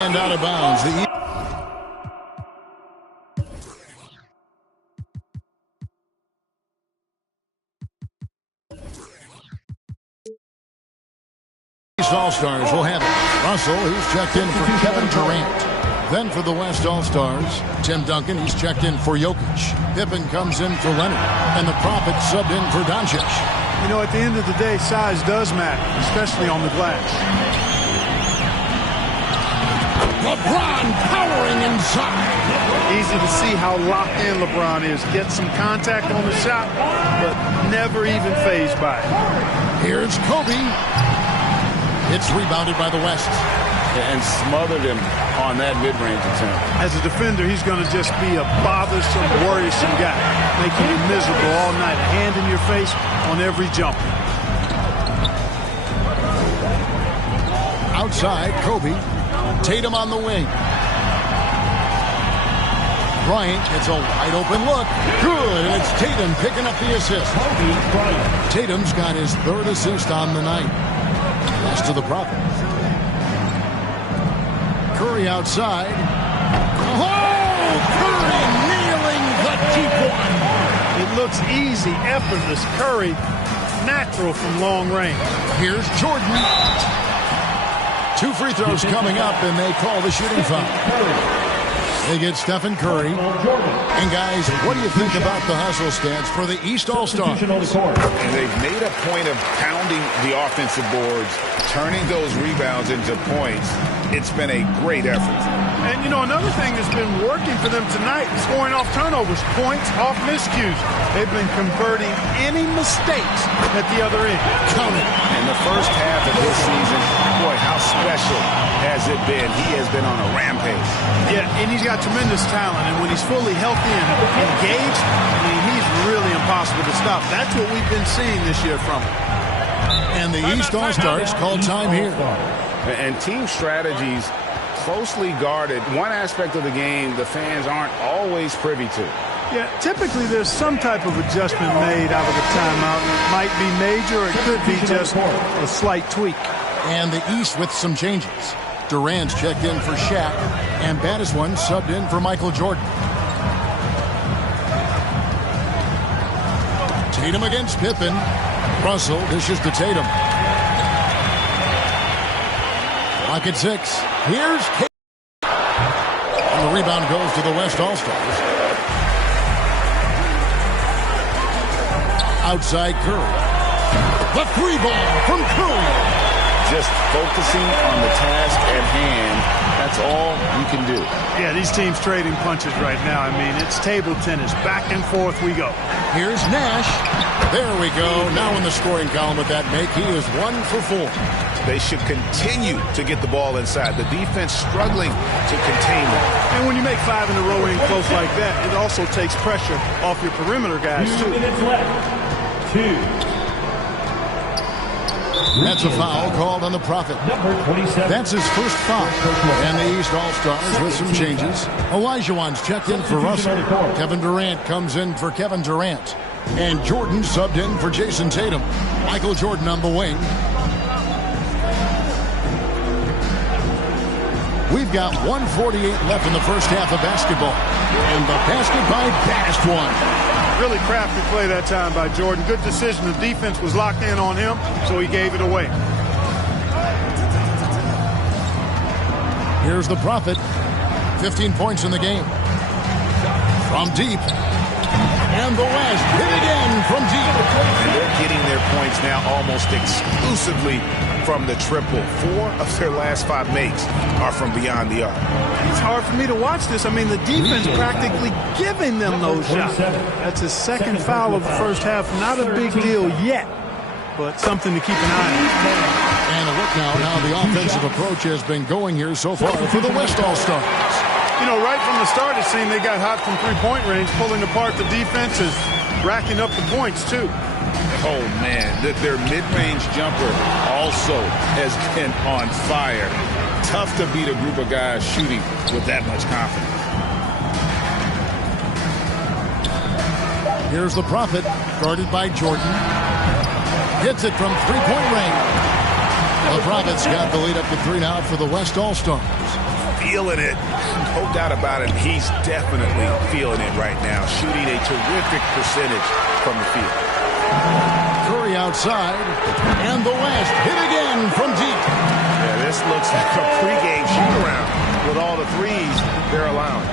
And out of bounds. The East All-Stars will have it. Russell, he's checked in for Kevin Durant. Then for the West All-Stars, Tim Duncan, he's checked in for Jokic. Pippen comes in for Leonard. And the Prophet subbed in for Doncic. You know, at the end of the day, size does matter, especially on the glass. LeBron powering inside. Easy to see how locked in LeBron is. Gets some contact on the shot, but never even fazed by it. Here's Kobe. It's rebounded by the West. And smothered him on that mid-range attempt. As a defender, he's going to just be a bothersome, worrisome guy, making you miserable all night. A hand in your face on every jump. Outside, Kobe. Tatum on the wing. Bryant gets a wide open look. Good, and it's Tatum picking up the assist. Tatum's got his 3rd assist on the night. Pass to the Prophet. Curry outside. Oh, Curry nailing the deep one. It looks easy, effortless. Curry, natural from long range. Here's Jordan. 2 free throws coming up, and they call the shooting foul. They get Stephen Curry. And, guys, what do you think about the hustle stats for the East All-Stars? And they've made a point of pounding the offensive boards, turning those rebounds into points. It's been a great effort. And, you know, another thing that's been working for them tonight, scoring off turnovers, points off miscues. They've been converting any mistakes at the other end. Count it. In the first half of this season, boy, how special has it been? He has been on a rampage. Yeah, and he's got tremendous talent. And when he's fully healthy and engaged, I mean, he's really impossible to stop. That's what we've been seeing this year from him. And the East All-Stars call time here. And team strategies closely guarded. One aspect of the game the fans aren't always privy to. Yeah, typically there's some type of adjustment made out of the timeout. It might be major, or it could be just a slight tweak. And the East with some changes. Durant's checked in for Shaq, and Batiswan subbed in for Michael Jordan. Tatum against Pippen. Russell dishes to Tatum. Lock at 6. Here's K. And the rebound goes to the West All-Stars. Outside Curry. The 3-ball from Curry. Just focusing on the task at hand. That's all you can do. Yeah, these teams trading punches right now. I mean, it's table tennis. Back and forth we go. Here's Nash. There we go. Now in the scoring column with that make, he is 1 for 4. They should continue to get the ball inside. The defense struggling to contain them. And when you make 5 in a row in close like that, it also takes pressure off your perimeter guys, too. 2 minutes left. 2. That's a foul called on the Prophet. Number 27. That's his first foul. And the East All-Stars with some changes. Olajuwon's checked in for Russell. Kevin Durant comes in for Kevin Durant. And Jordan subbed in for Jason Tatum. Michael Jordan on the wing. We've got 1:48 left in the first half of basketball. And the basket by Bast one. Really crafty play that time by Jordan. Good decision. The defense was locked in on him, so he gave it away. Here's the Prophet. 15 points in the game. From deep. And the West hit again from deep. And they're getting their points now almost exclusively from the triple. 4 of their last 5 makes are from beyond the arc. It's hard for me to watch this. I mean, the defense practically giving them those shots. That's his second foul of the first half. Not a big deal yet, but something to keep an eye on. And a look now how the offensive approach has been going here so far for the West All-Stars. You know, right from the start, it seemed they got hot from three-point range, pulling apart the defenses, racking up the points, too. Oh, man, their mid-range jumper also has been on fire. Tough to beat a group of guys shooting with that much confidence. Here's the Prophet, guarded by Jordan. Hits it from three-point range. The Prophet's got the lead up to 3 now for the West All-Stars. Feeling it. No doubt about it. He's definitely feeling it right now. Shooting a terrific percentage from the field. Curry outside. And the West hit again from deep. Yeah, this looks like a pregame shoot-around with all the threes they're allowing.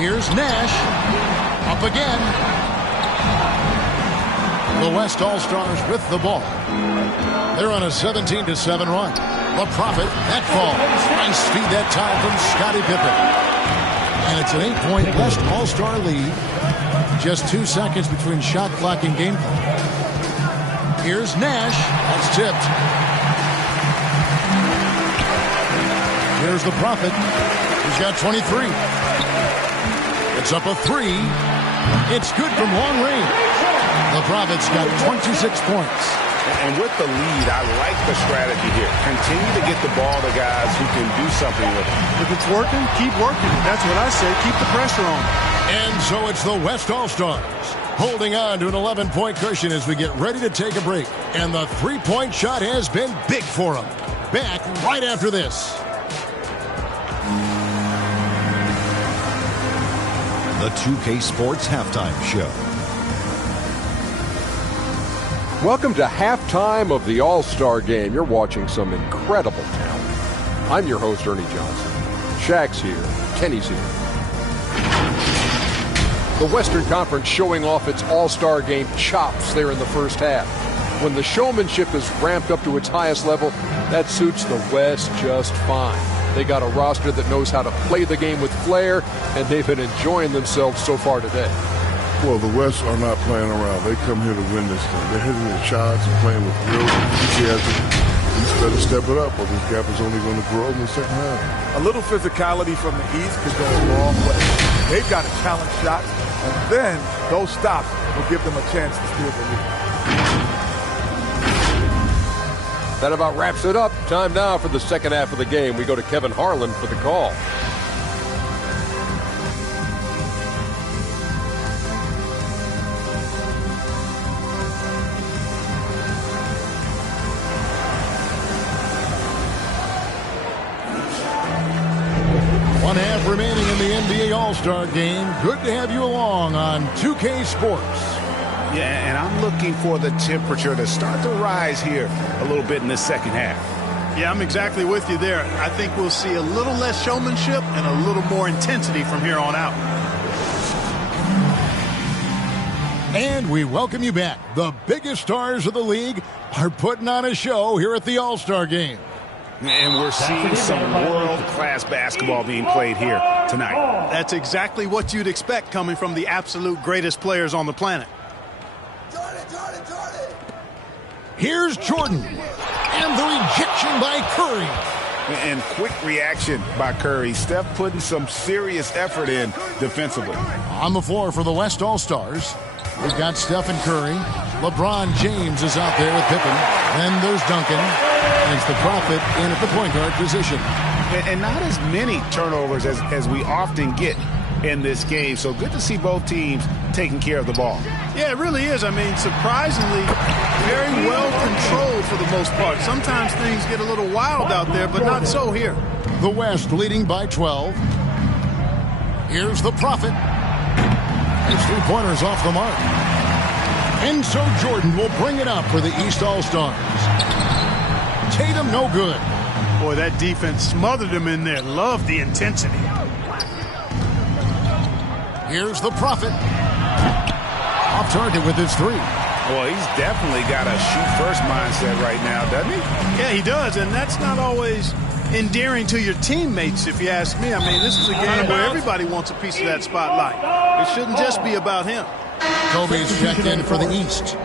Here's Nash. Up again. The West All-Stars with the ball. They're on a 17-7 run. The Prophet, that fall. Nice feed that time from Scottie Pippen. And it's an 8-point West All-Star lead. Just 2 seconds between shot clock and game clock. Here's Nash. That's tipped. Here's the Prophet. He's got 23. It's up a 3. It's good from long range. The Prophet's got 26 points. And with the lead, I like the strategy here. Continue to get the ball to guys who can do something with it. If it's working, keep working. That's what I say. Keep the pressure on. And so it's the West All-Stars holding on to an 11-point cushion as we get ready to take a break. And the three-point shot has been big for them. Back right after this. The 2K Sports Halftime Show. Welcome to halftime of the All-Star Game. You're watching some incredible talent. I'm your host, Ernie Johnson. Shaq's here. Kenny's here. The Western Conference showing off its All-Star Game chops there in the first half. When the showmanship is ramped up to its highest level, that suits the West just fine. They got a roster that knows how to play the game with flair, and they've been enjoying themselves so far today. Well, the West are not playing around. They come here to win this thing. They're hitting their shots and playing with real enthusiasm. East better step it up, or this gap is only going to grow in the second half. A little physicality from the East could go a long way. They've got to challenge shots, and then those stops will give them a chance to steal the lead. That about wraps it up. Time now for the second half of the game. We go to Kevin Harlan for the call. One half remaining in the NBA All-Star Game. Good to have you along on 2K Sports. Yeah, and I'm looking for the temperature to start to rise here a little bit in the second half. Yeah, I'm exactly with you there. I think we'll see a little less showmanship and a little more intensity from here on out. And we welcome you back. The biggest stars of the league are putting on a show here at the All-Star Game. And we're seeing some world-class basketball being played here tonight. That's exactly what you'd expect coming from the absolute greatest players on the planet. Here's Jordan. And the rejection by Curry. And quick reaction by Curry. Steph putting some serious effort in defensively. On the floor for the West All-Stars, we've got Steph and Curry. LeBron James is out there with Pippen. Then there's Duncan. And it's the Prophet in at the point guard position. And not as many turnovers as we often get in this game. So good to see both teams taking care of the ball. Yeah, it really is. I mean, surprisingly, very well controlled for the most part. Sometimes things get a little wild out there, but not so here. The West leading by 12. Here's the Prophet. His three-pointers off the mark. And so Jordan will bring it up for the East All-Stars. Tatum no good. Boy, that defense smothered him in there. Love the intensity. Here's the Prophet. Off target with his three. Well, he's definitely got a shoot-first mindset right now, doesn't he? Yeah, he does, and that's not always endearing to your teammates, if you ask me. I mean, this is a game where everybody wants a piece of that spotlight. It shouldn't just be about him. Kobe's checked in for the East.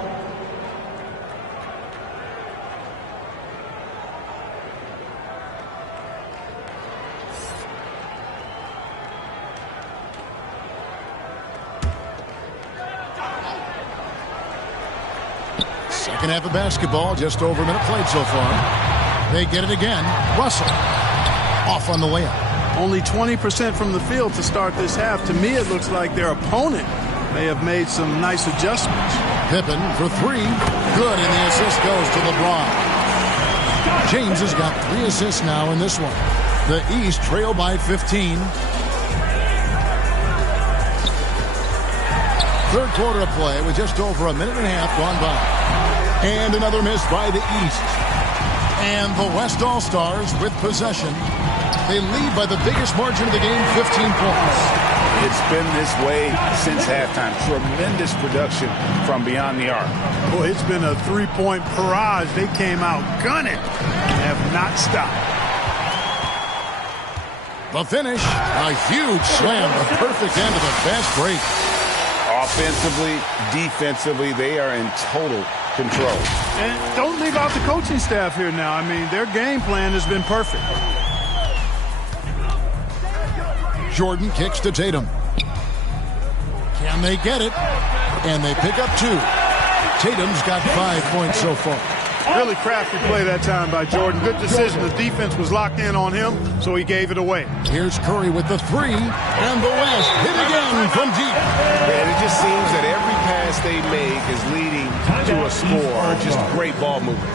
Second half of basketball, just over a minute played so far. They get it again. Russell off on the layup. Only 20% from the field to start this half. To me, it looks like their opponent may have made some nice adjustments. Pippen for three. Good, and the assist goes to LeBron. James has got 3 assists now in this one. The East trail by 15. Third quarter of play with just over a minute and a half gone by. And another miss by the East. And the West All-Stars with possession. They lead by the biggest margin of the game, 15 points. It's been this way since halftime. Tremendous production from beyond the arc. Boy, it's been a three-point barrage. They came out gunning and have not stopped. The finish, a huge slam, the perfect end of the fast break. Offensively, defensively, they are in total control. And don't leave out the coaching staff here now. I mean, their game plan has been perfect. Jordan kicks to Tatum. Can they get it? And they pick up 2. Tatum's got 5 points so far. Really crafty play that time by Jordan. Good decision. The defense was locked in on him, so he gave it away. Here's Curry with the 3, and the West hit again from deep. And it just seems that every pass they make is leading to a score. Just great ball movement.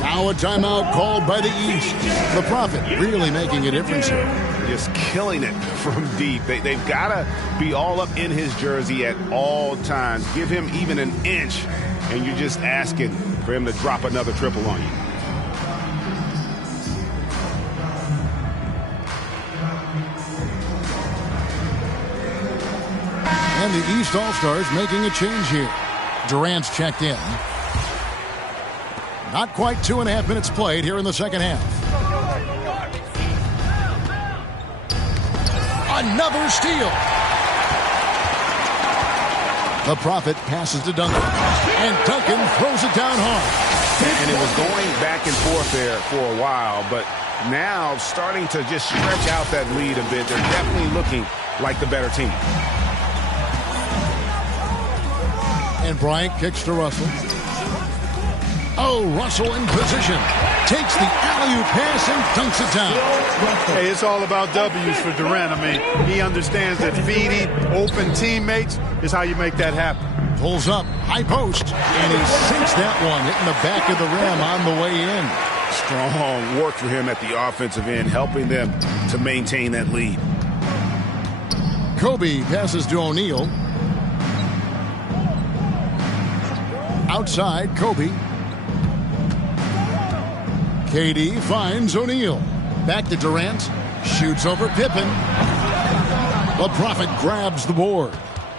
Now a timeout called by the East. The Prophet really making a difference here. Just killing it from deep. They've got to be all up in his jersey at all times. Give him even an inch, and you're just asking for him to drop another triple on you. And the East All-Stars making a change here. Durant's checked in. Not quite 2.5 minutes played here in the second half. Another steal. The Prophet passes to Duncan. And Duncan throws it down hard. And it was going back and forth there for a while, but now starting to just stretch out that lead a bit. They're definitely looking like the better team. And Bryant kicks to Russell. Oh, Russell in position. Takes the alley-oop pass and dunks it down. Hey, it's all about W's for Durant. I mean, he understands that feeding open teammates is how you make that happen. Pulls up, high post, and he sinks that one, hitting the back of the rim on the way in. Strong work for him at the offensive end, helping them to maintain that lead. Kobe passes to O'Neal. Outside, Kobe. KD finds O'Neal. Back to Durant. Shoots over Pippen. The Prophet grabs the board.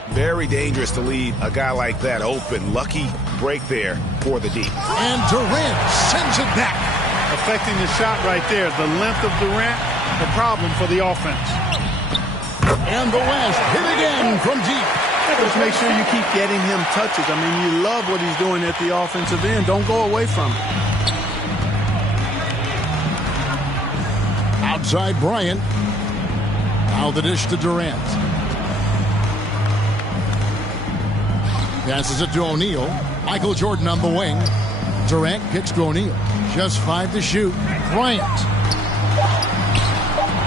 Very dangerous to leave a guy like that open. Lucky break there for the D. And Durant sends it back. Affecting the shot right there. The length of Durant, the problem for the offense. And the West hit again from deep. Just make sure you keep getting him touches. I mean, you love what he's doing at the offensive end. Don't go away from it. Outside Bryant. Now the dish to Durant. Passes it to O'Neal. Michael Jordan on the wing. Durant kicks to O'Neal. Just 5 to shoot. Bryant.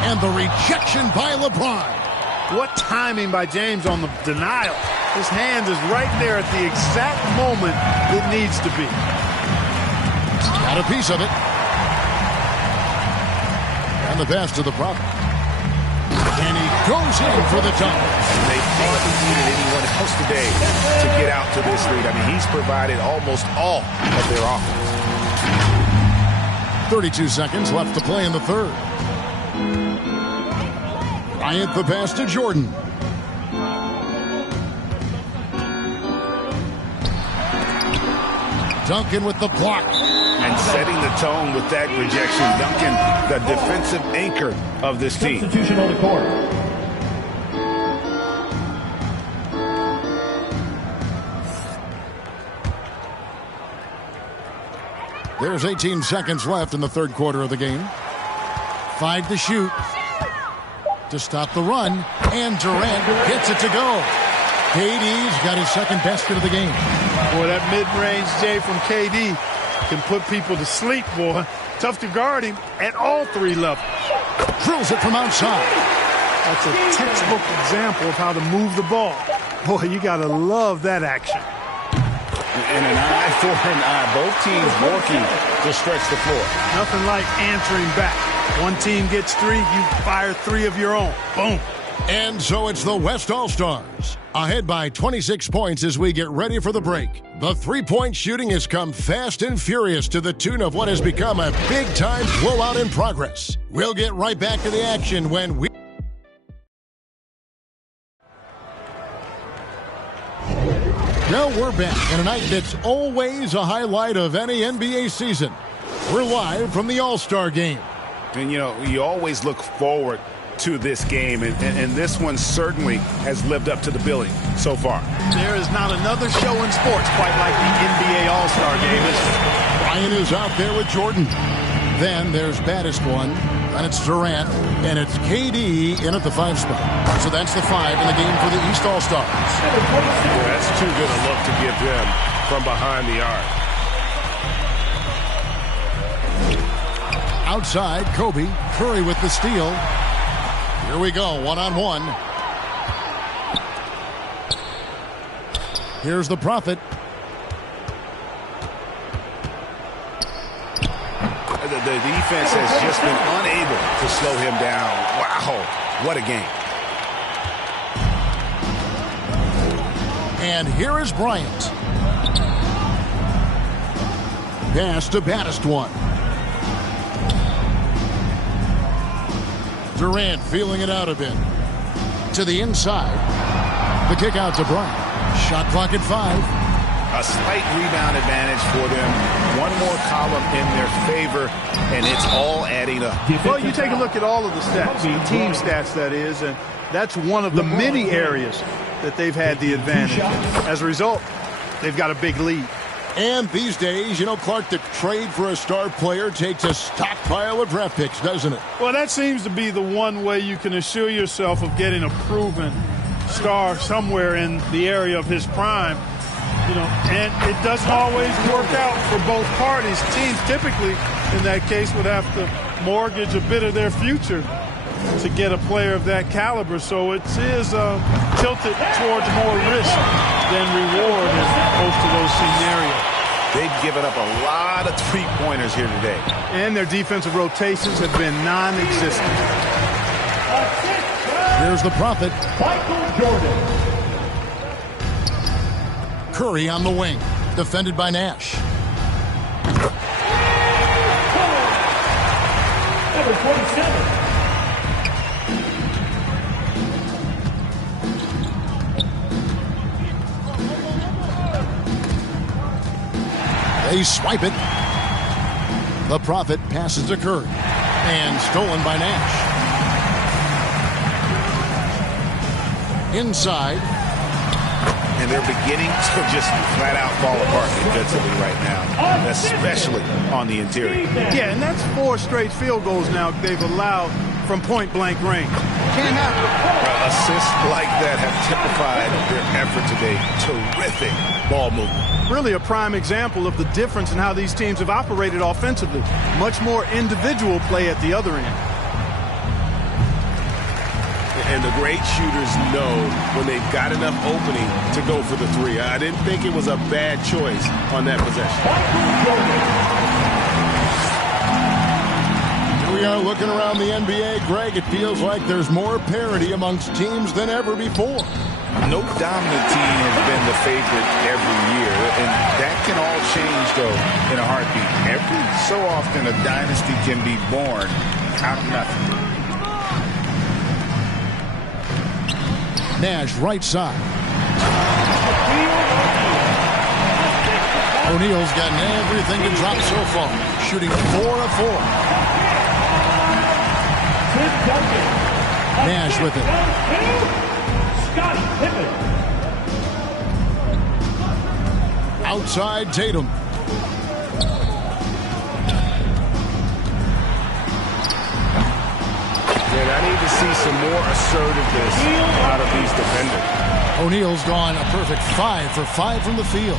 And the rejection by LeBron. What timing by James on the denial. His hand is right there at the exact moment it needs to be. Got a piece of it. And the pass to the Prophet. And he goes in for the dunk. They hardly needed anyone else today to get out to this lead. I mean, he's provided almost all of their offense. 32 seconds left to play in the third. Bryant the pass to Jordan. Duncan with the block. And setting the tone with that rejection. Duncan, the defensive anchor of this team. Substitution on the court. There's 18 seconds left in the third quarter of the game. 5 to shoot. To stop the run. And Durant gets it to go. KD's got his second basket of the game. Boy, that mid-range J from KD can put people to sleep, boy. Tough to guard him at all 3 levels. Drills it from outside. That's a textbook example of how to move the ball. Boy, you got to love that action. And an eye for an eye. Both teams working to stretch the floor. Nothing like answering back. One team gets 3, you fire 3 of your own. Boom. And so it's the West All-Stars. Ahead by 26 points as we get ready for the break. The three-point shooting has come fast and furious to the tune of what has become a big-time blowout in progress. We'll get right back to the action when we... Now we're back in a night that's always a highlight of any NBA season. We're live from the All-Star game. And, you know, you always look forward to this game, and this one certainly has lived up to the billing so far. There is not another show in sports quite like the NBA All-Star game, is there? Ryan is out there with Jordan. Then there's baddest one, and it's Durant, and it's KD in at the 5 spot. So that's the 5 in the game for the East All-Stars. Yeah, that's too good a look to give them from behind the arc. Outside, Kobe. Curry with the steal. Here we go, one-on-one. Here's the Prophet. The defense has just been unable to slow him down. Wow, what a game. And here is Bryant. Pass to baddest one. Durant feeling it out a bit. To the inside. The kick out to Bryant. Shot clock at 5. A slight rebound advantage for them. One more column in their favor, and it's all adding up. Well, you take a look at all of the stats, the team stats, that is, and that's one of the many areas that they've had the advantage. As a result, they've got a big lead. And these days, you know, Clark, the trade for a star player takes a stockpile of draft picks, doesn't it? Well, that seems to be the one way you can assure yourself of getting a proven star somewhere in the area of his prime. You know, and it doesn't always work out for both parties. Teams typically, in that case, would have to mortgage a bit of their future to get a player of that caliber. So it is tilted towards more risk than reward in most of those scenarios. They've given up a lot of three-pointers here today. And their defensive rotations have been non-existent. Here's the Prophet. Michael Jordan. Curry on the wing. Defended by Nash. Number 27. They swipe it. The Prophet passes to Curry. And stolen by Nash. Inside. And they're beginning to just flat out fall apart defensively right now, especially on the interior. Yeah, and that's 4 straight field goals now they've allowed from point-blank range. Can't happen. Assists like that have typified their effort today. Terrific ball movement. Really a prime example of the difference in how these teams have operated offensively. Much more individual play at the other end. And the great shooters know when they've got enough opening to go for the 3. I didn't think it was a bad choice on that possession. Here we are looking around the NBA, Greg. It feels like there's more parity amongst teams than ever before. No dominant team has been the favorite every year, and that can all change, though, in a heartbeat. Every so often, a dynasty can be born out of nothing. Nash, right side. O'Neal's gotten everything to drop so far, shooting 4 of 4. Nash with it. Outside Tatum. And I need to see some more assertiveness out of these defenders. O'Neal's gone a perfect 5 for 5 from the field.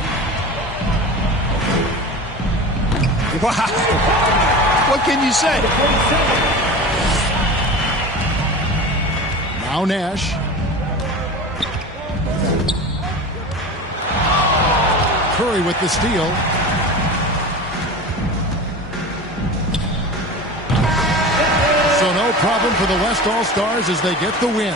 Wow. What can you say? Now Nash. Curry with the steal. So no problem for the West All-Stars as they get the win.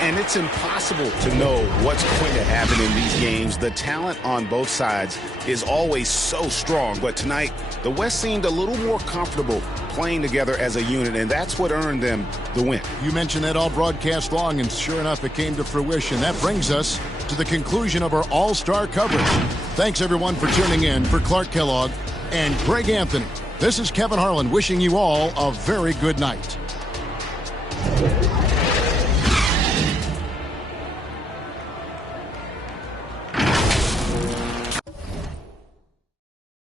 And it's impossible to know what's going to happen in these games. The talent on both sides is always so strong. But tonight, the West seemed a little more comfortable playing together as a unit, and that's what earned them the win. You mentioned that all broadcast long, and sure enough, it came to fruition. That brings us to the conclusion of our All-Star coverage. Thanks, everyone, for tuning in. For Clark Kellogg and Greg Anthony, this is Kevin Harlan wishing you all a very good night.